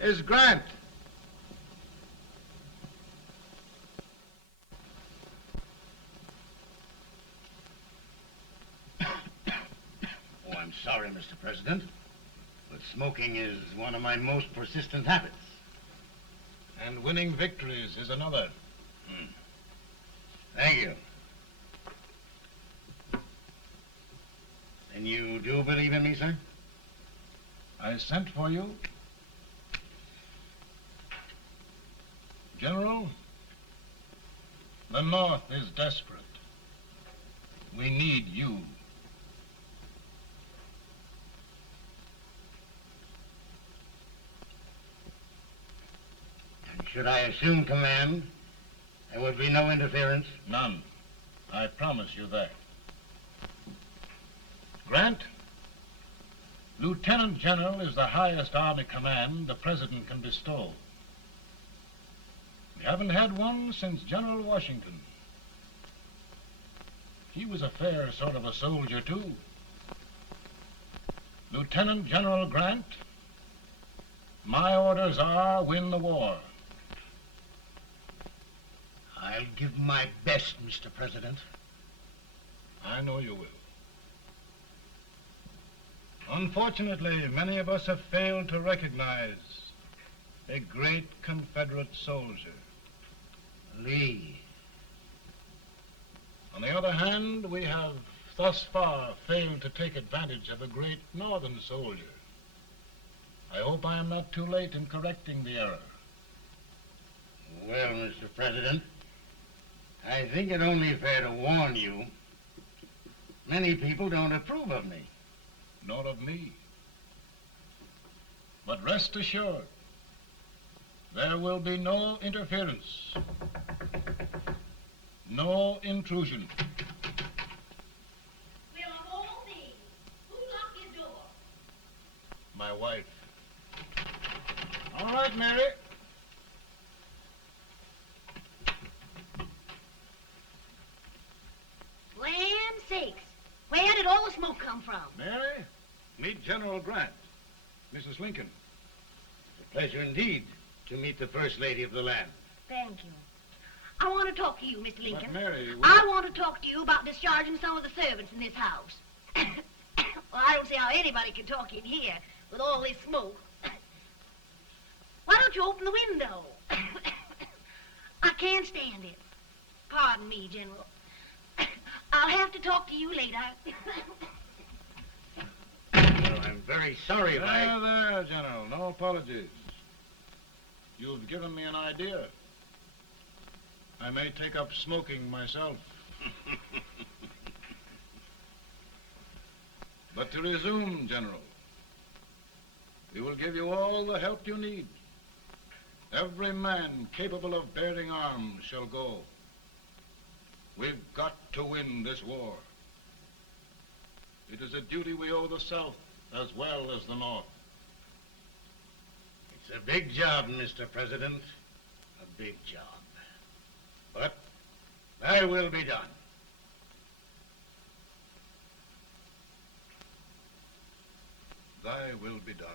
is Grant. Oh, I'm sorry, Mr. President, but smoking is one of my most persistent habits. And winning victories is another. Thank you. And you do believe in me, sir? I sent for you. General, the North is desperate. We need you. And should I assume command, there would be no interference? None. I promise you that. Grant, Lieutenant General is the highest army command the President can bestow. We haven't had one since General Washington. He was a fair sort of a soldier, too. Lieutenant General Grant, my orders are win the war. I'll give my best, Mr. President. I know you will. Unfortunately, many of us have failed to recognize a great Confederate soldier. Lee. On the other hand, we have thus far failed to take advantage of a great Northern soldier. I hope I am not too late in correcting the error. Well, Mr. President, I think it only fair to warn you. Many people don't approve of me. Nor of me. But rest assured, there will be no interference, no intrusion. Well, of all things, who locked your door? My wife. All right, Mary. Land sakes, where did all the smoke come from? Mary, meet General Grant. Mrs. Lincoln. It's a pleasure indeed to meet the First Lady of the land. Thank you. I want to talk to you, Mr. Lincoln. But Mary, I want to talk to you about discharging some of the servants in this house. Well, I don't see how anybody can talk in here with all this smoke. Why don't you open the window? I can't stand it. Pardon me, General. I'll have to talk to you later. Well, I'm very sorry if I... There, General. No apologies. You've given me an idea. I may take up smoking myself. But to resume, General, we will give you all the help you need. Every man capable of bearing arms shall go. We've got to win this war. It is a duty we owe the South as well as the North. It's a big job, Mr. President. A big job. But thy will be done. Thy will be done.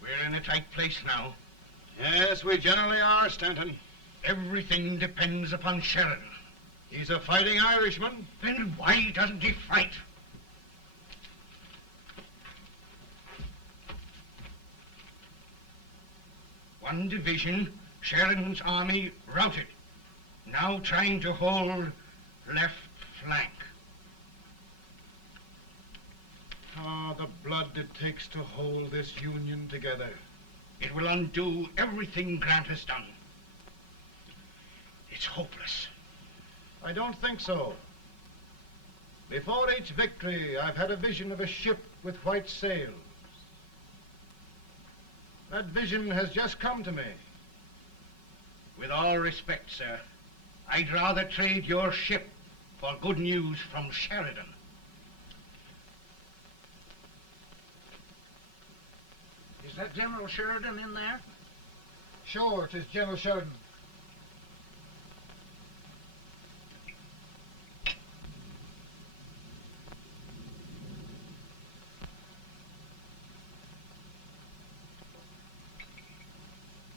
We're in a tight place now. Yes, we generally are, Stanton. Everything depends upon Sheridan. He's a fighting Irishman. Then why doesn't he fight? One division, Sheridan's army, routed. Now trying to hold left flank. Ah, the blood it takes to hold this Union together. It will undo everything Grant has done. It's hopeless. I don't think so. Before each victory, I've had a vision of a ship with white sails. That vision has just come to me. With all respect, sir, I'd rather trade your ship for good news from Sheridan. Is that General Sheridan in there? Sure, it is General Sheridan.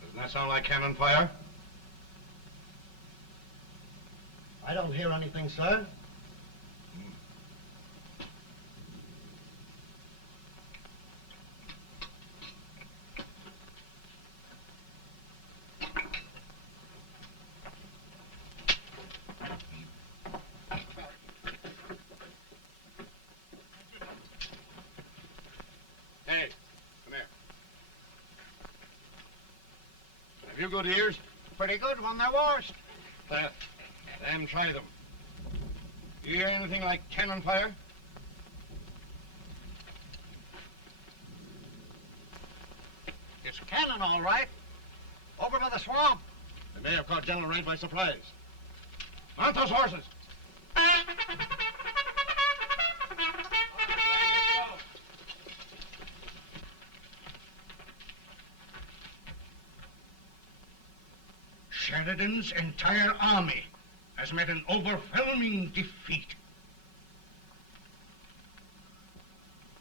Doesn't that sound like cannon fire? I don't hear anything, sir. Hey, come here. Have you good ears? Pretty good when they're washed. Then try them. You hear anything like cannon fire? It's cannon, all right. Over by the swamp. They may have caught General Range by surprise. Mount those horses! Sheridan's entire army has met an overwhelming defeat.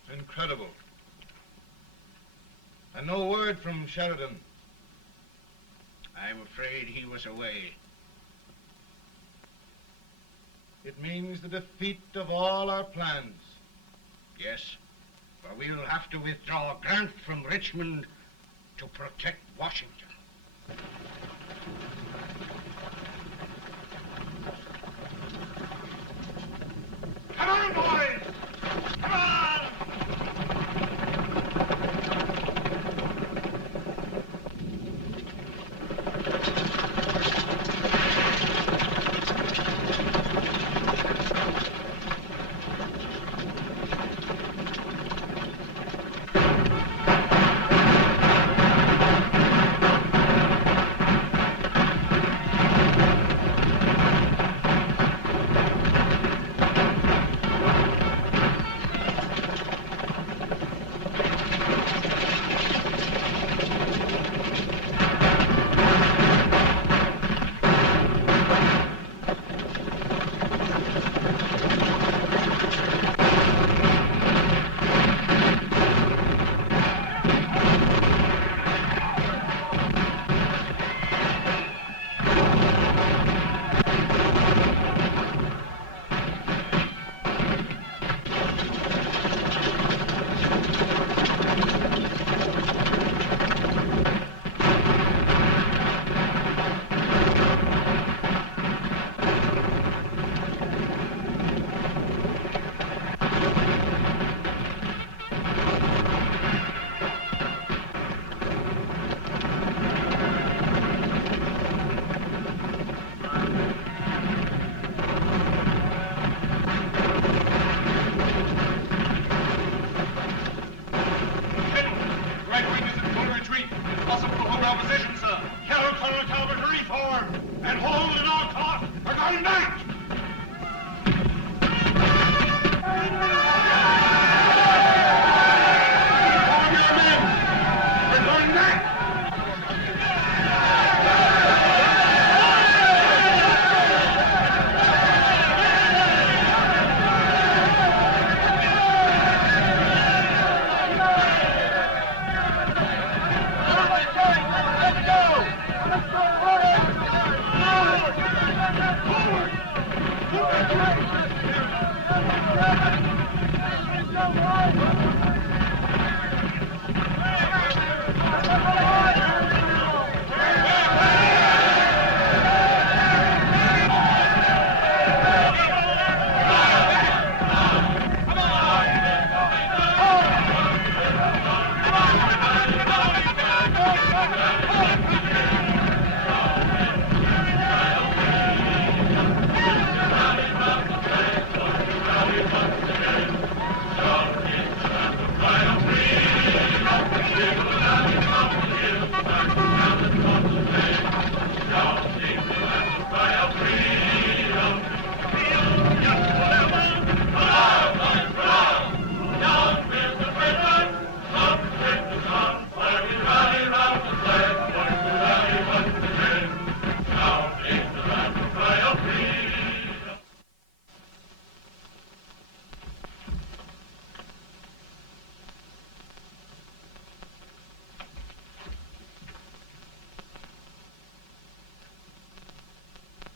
It's incredible. And no word from Sheridan. I'm afraid he was away. It means the defeat of all our plans. Yes, for we'll have to withdraw Grant from Richmond to protect Washington. Come on, boys! Come on!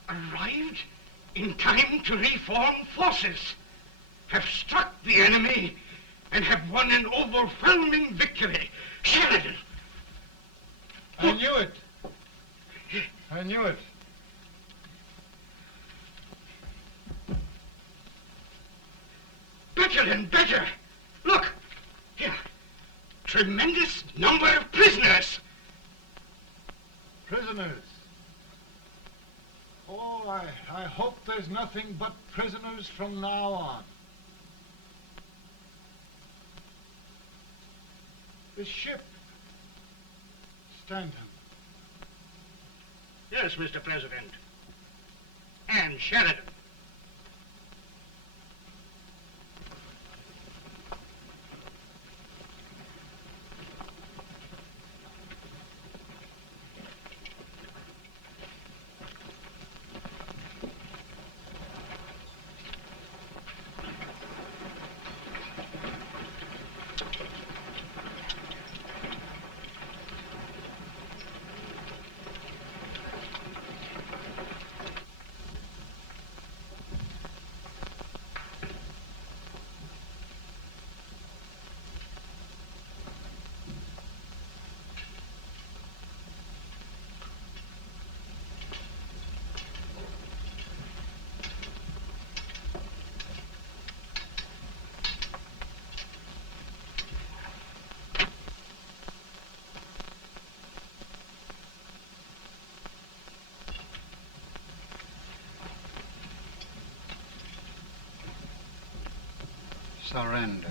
Arrived in time to reform forces, have struck the enemy, and have won an overwhelming victory. Sheridan! I knew it. I knew it. Better and better. Look, here. Tremendous number of prisoners. Prisoners. Oh, I hope there's nothing but prisoners from now on. The ship. Stanton. Yes, Mr. President. And Sheridan. Surrender.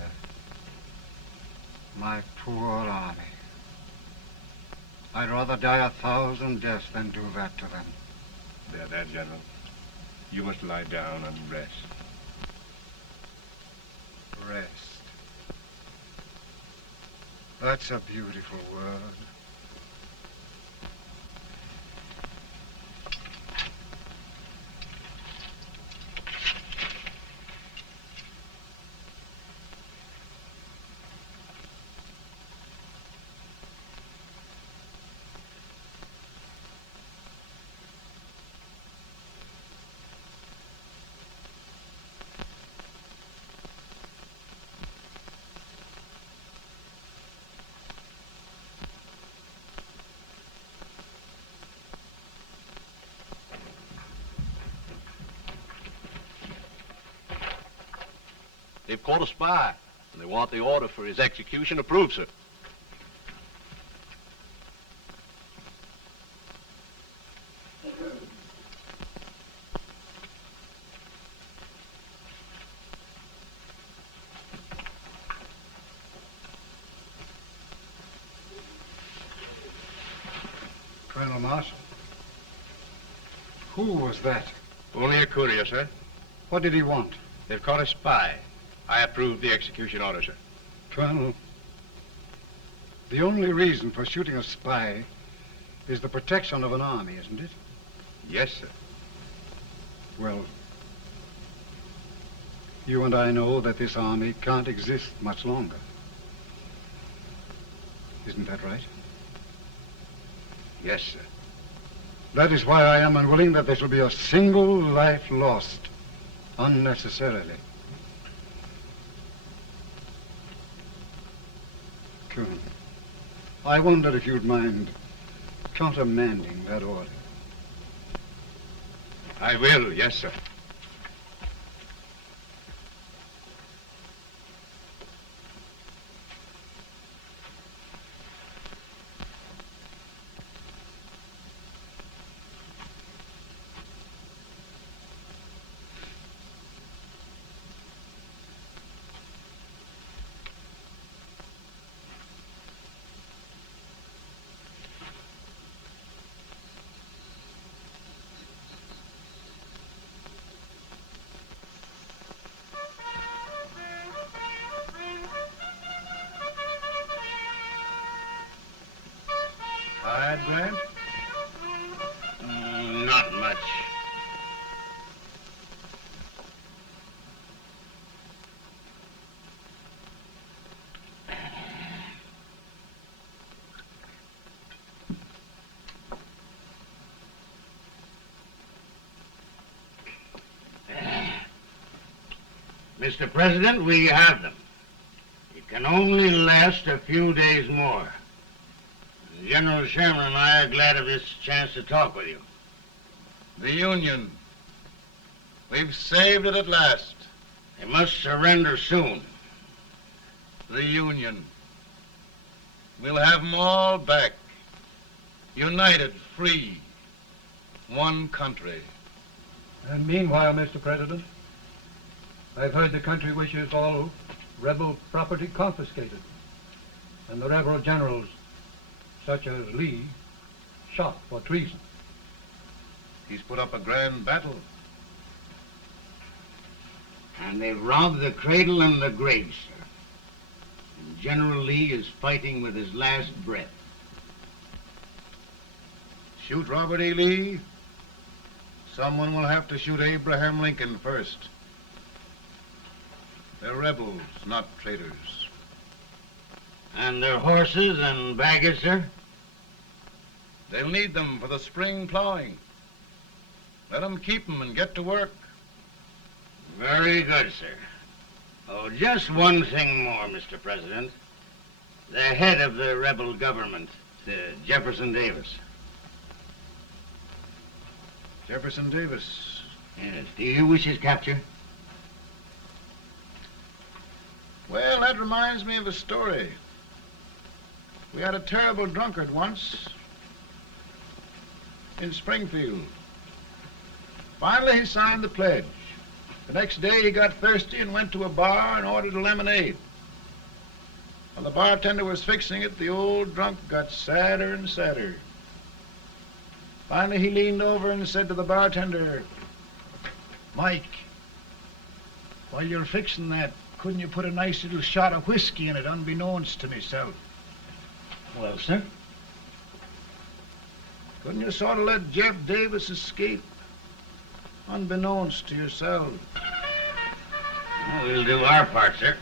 My poor army. I'd rather die 1,000 deaths than do that to them. There, General. You must lie down and rest. Rest. That's a beautiful word. They've caught a spy, and they want the order for his execution approved, sir. Colonel Marshall. Who was that? Only a courier, sir. What did he want? They've caught a spy. I approve the execution order, sir. Colonel, the only reason for shooting a spy is the protection of an army, isn't it? Yes, sir. Well, you and I know that this army can't exist much longer. Isn't that right? Yes, sir. That is why I am unwilling that there shall be a single life lost unnecessarily. Sherman. I wondered if you'd mind countermanding that order. I will, yes, sir. Tired, Grant? Not much. Mr. President, we have them. It can only last a few days more. General Sherman and I are glad of this chance to talk with you. The Union. We've saved it at last. They must surrender soon. The Union. We'll have them all back. United, free. One country. And meanwhile, Mr. President, I've heard the country wishes all rebel property confiscated, and the rebel generals, such as Lee, shot for treason. He's put up a grand battle. And they've robbed the cradle and the grave, sir. And General Lee is fighting with his last breath. Shoot Robert E. Lee? Someone will have to shoot Abraham Lincoln first. They're rebels, not traitors. And their horses and baggage, sir? They'll need them for the spring plowing. Let them keep them and get to work. Very good, sir. Oh, just one thing more, Mr. President. The head of the rebel government, Jefferson Davis. Jefferson Davis? Yes. Do you wish his capture? Well, that reminds me of a story. We had a terrible drunkard once in Springfield. Finally, he signed the pledge. The next day, he got thirsty and went to a bar and ordered a lemonade. While the bartender was fixing it, the old drunk got sadder and sadder. Finally, he leaned over and said to the bartender, "Mike, while you're fixing that, couldn't you put a nice little shot of whiskey in it, unbeknownst to myself?" Well, sir? Couldn't you sort of let Jeff Davis escape, unbeknownst to yourself? Well, we'll do our part, sir.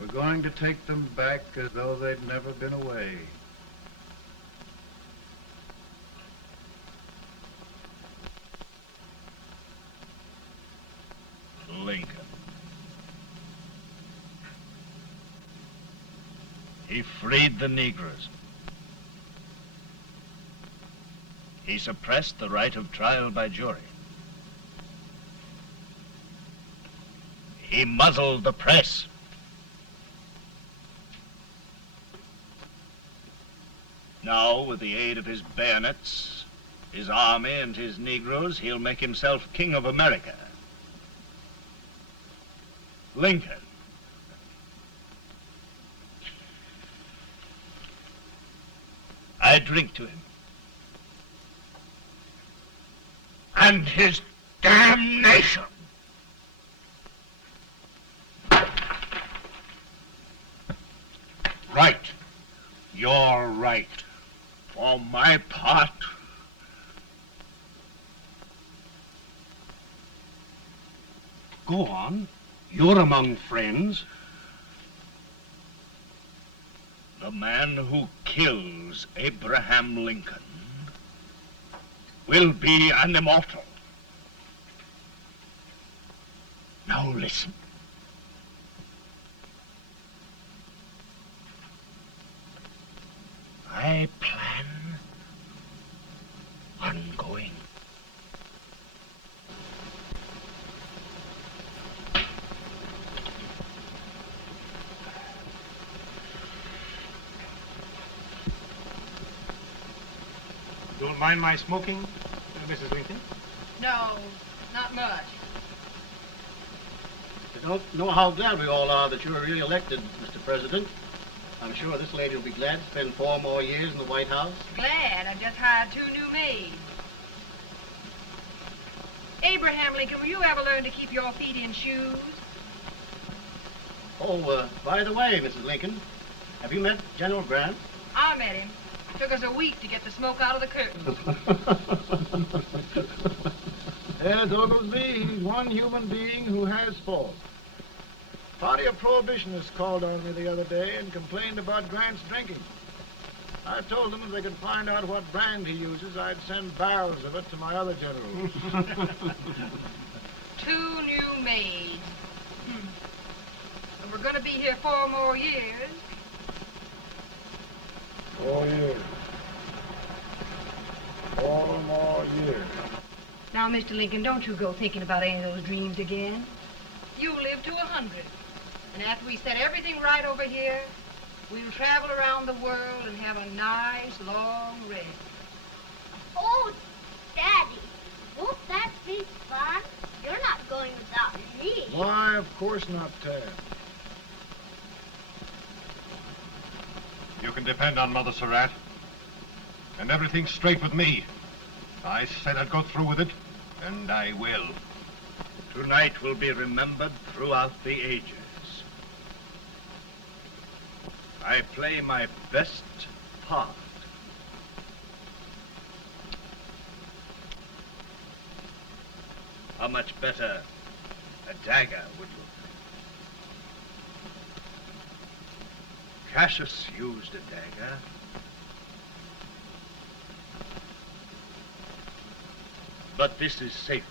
We're going to take them back as though they'd never been away. Lincoln. He freed the Negroes. He suppressed the right of trial by jury. He muzzled the press. Now, with the aid of his bayonets, his army, and his Negroes, he'll make himself king of America. Lincoln. I drink to him. And his damnation. Right. You're right. For my part, Go on. You're among friends. the man who kills Abraham Lincoln will be an immortal. Now listen. my plan ongoing. Don't mind my smoking, Mrs. Lincoln? No, not much. You don't know how glad we all are that you're re-elected, Mr. President. I'm sure this lady will be glad to spend 4 more years in the White House. Glad. I've just hired 2 new maids. Abraham Lincoln, will you ever learn to keep your feet in shoes? Oh, by the way, Mrs. Lincoln, have you met General Grant? I met him. Took us a week to get the smoke out of the curtains. Yes, Oglesby, he's one human being who has faults. Party of Prohibitionists called on me the other day and complained about Grant's drinking. I told them if they could find out what brand he uses, I'd send barrels of it to my other generals. 2 new maids. And we're going to be here 4 more years. 4 years. 4 more years. Now, Mr. Lincoln, don't you go thinking about any of those dreams again. You live to 100. And after we set everything right over here, we'll travel around the world and have a nice, long rest. Oh, Daddy, won't that be fun? You're not going without me. Why, of course not, Tad. You can depend on Mother Surratt. And everything's straight with me. I said I'd go through with it, and I will. Tonight will be remembered throughout the ages. I play my best part. How much better a dagger would look? Cassius used a dagger. But this is safer.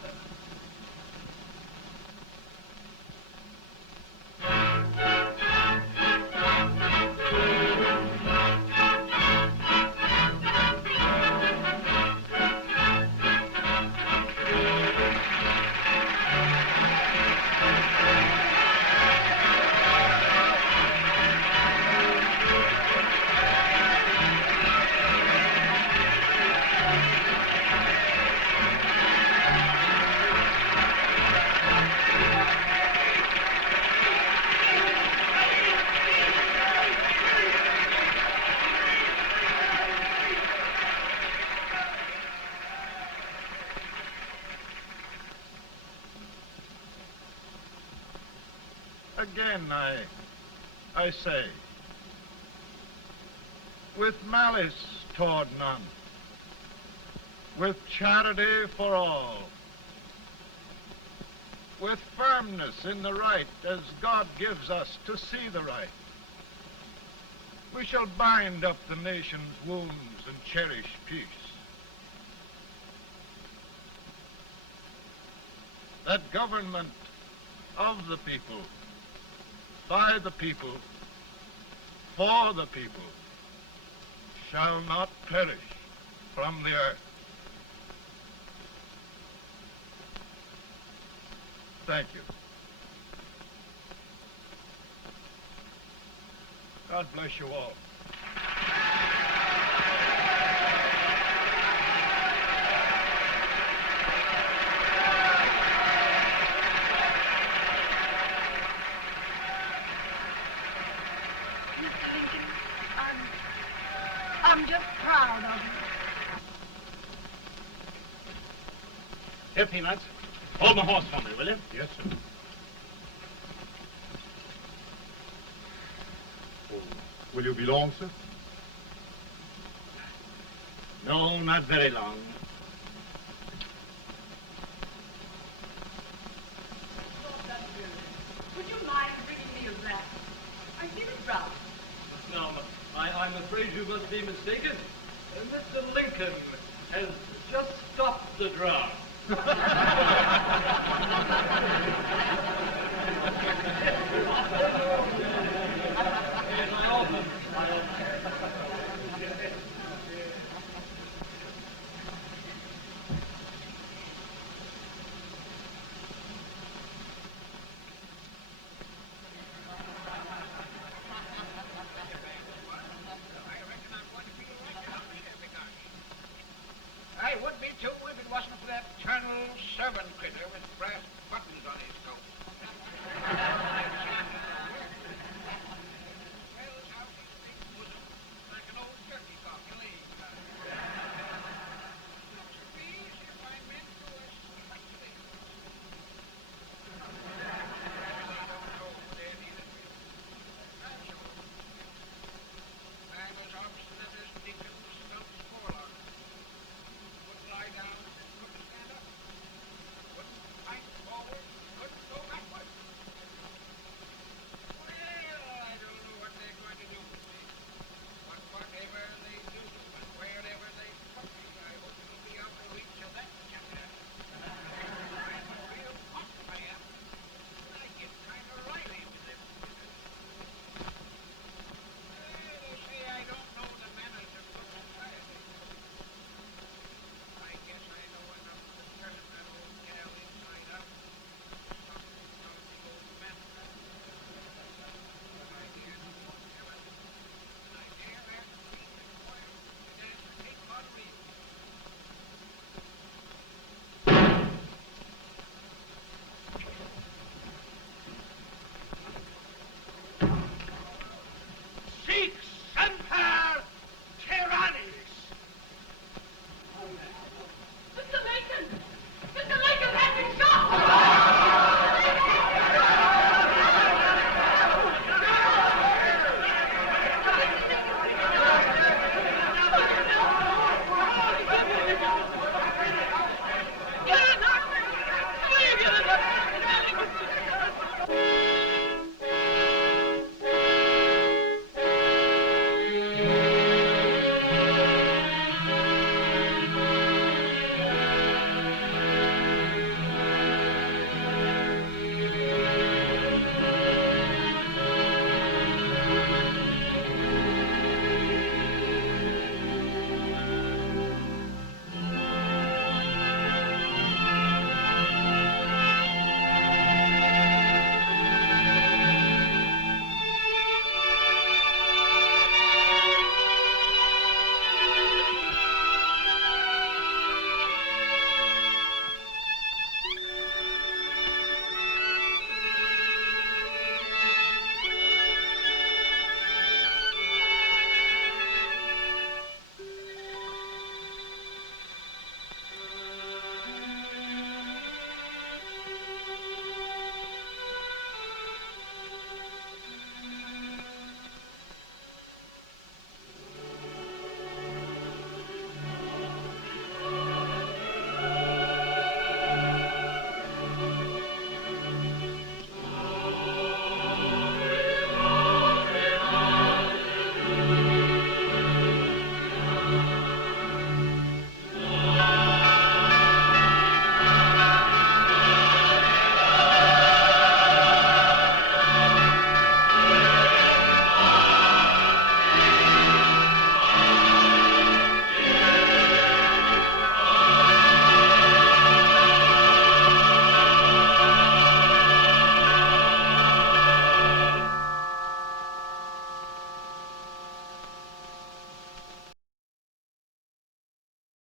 Again, I say, with malice toward none, with charity for all, with firmness in the right as God gives us to see the right, we shall bind up the nation's wounds and cherish peace. That government of the people, by the people, for the people, shall not perish from the earth. Thank you. God bless you all. I'm just proud of you. Here, Peanuts. Hold my horse for me, will you? Yes, sir. Oh, will you be long, sir? No, not very long. Would you mind bringing me a glass? I feel it brown. Now, I'm afraid you must be mistaken. Mr. Lincoln has just stopped the draft.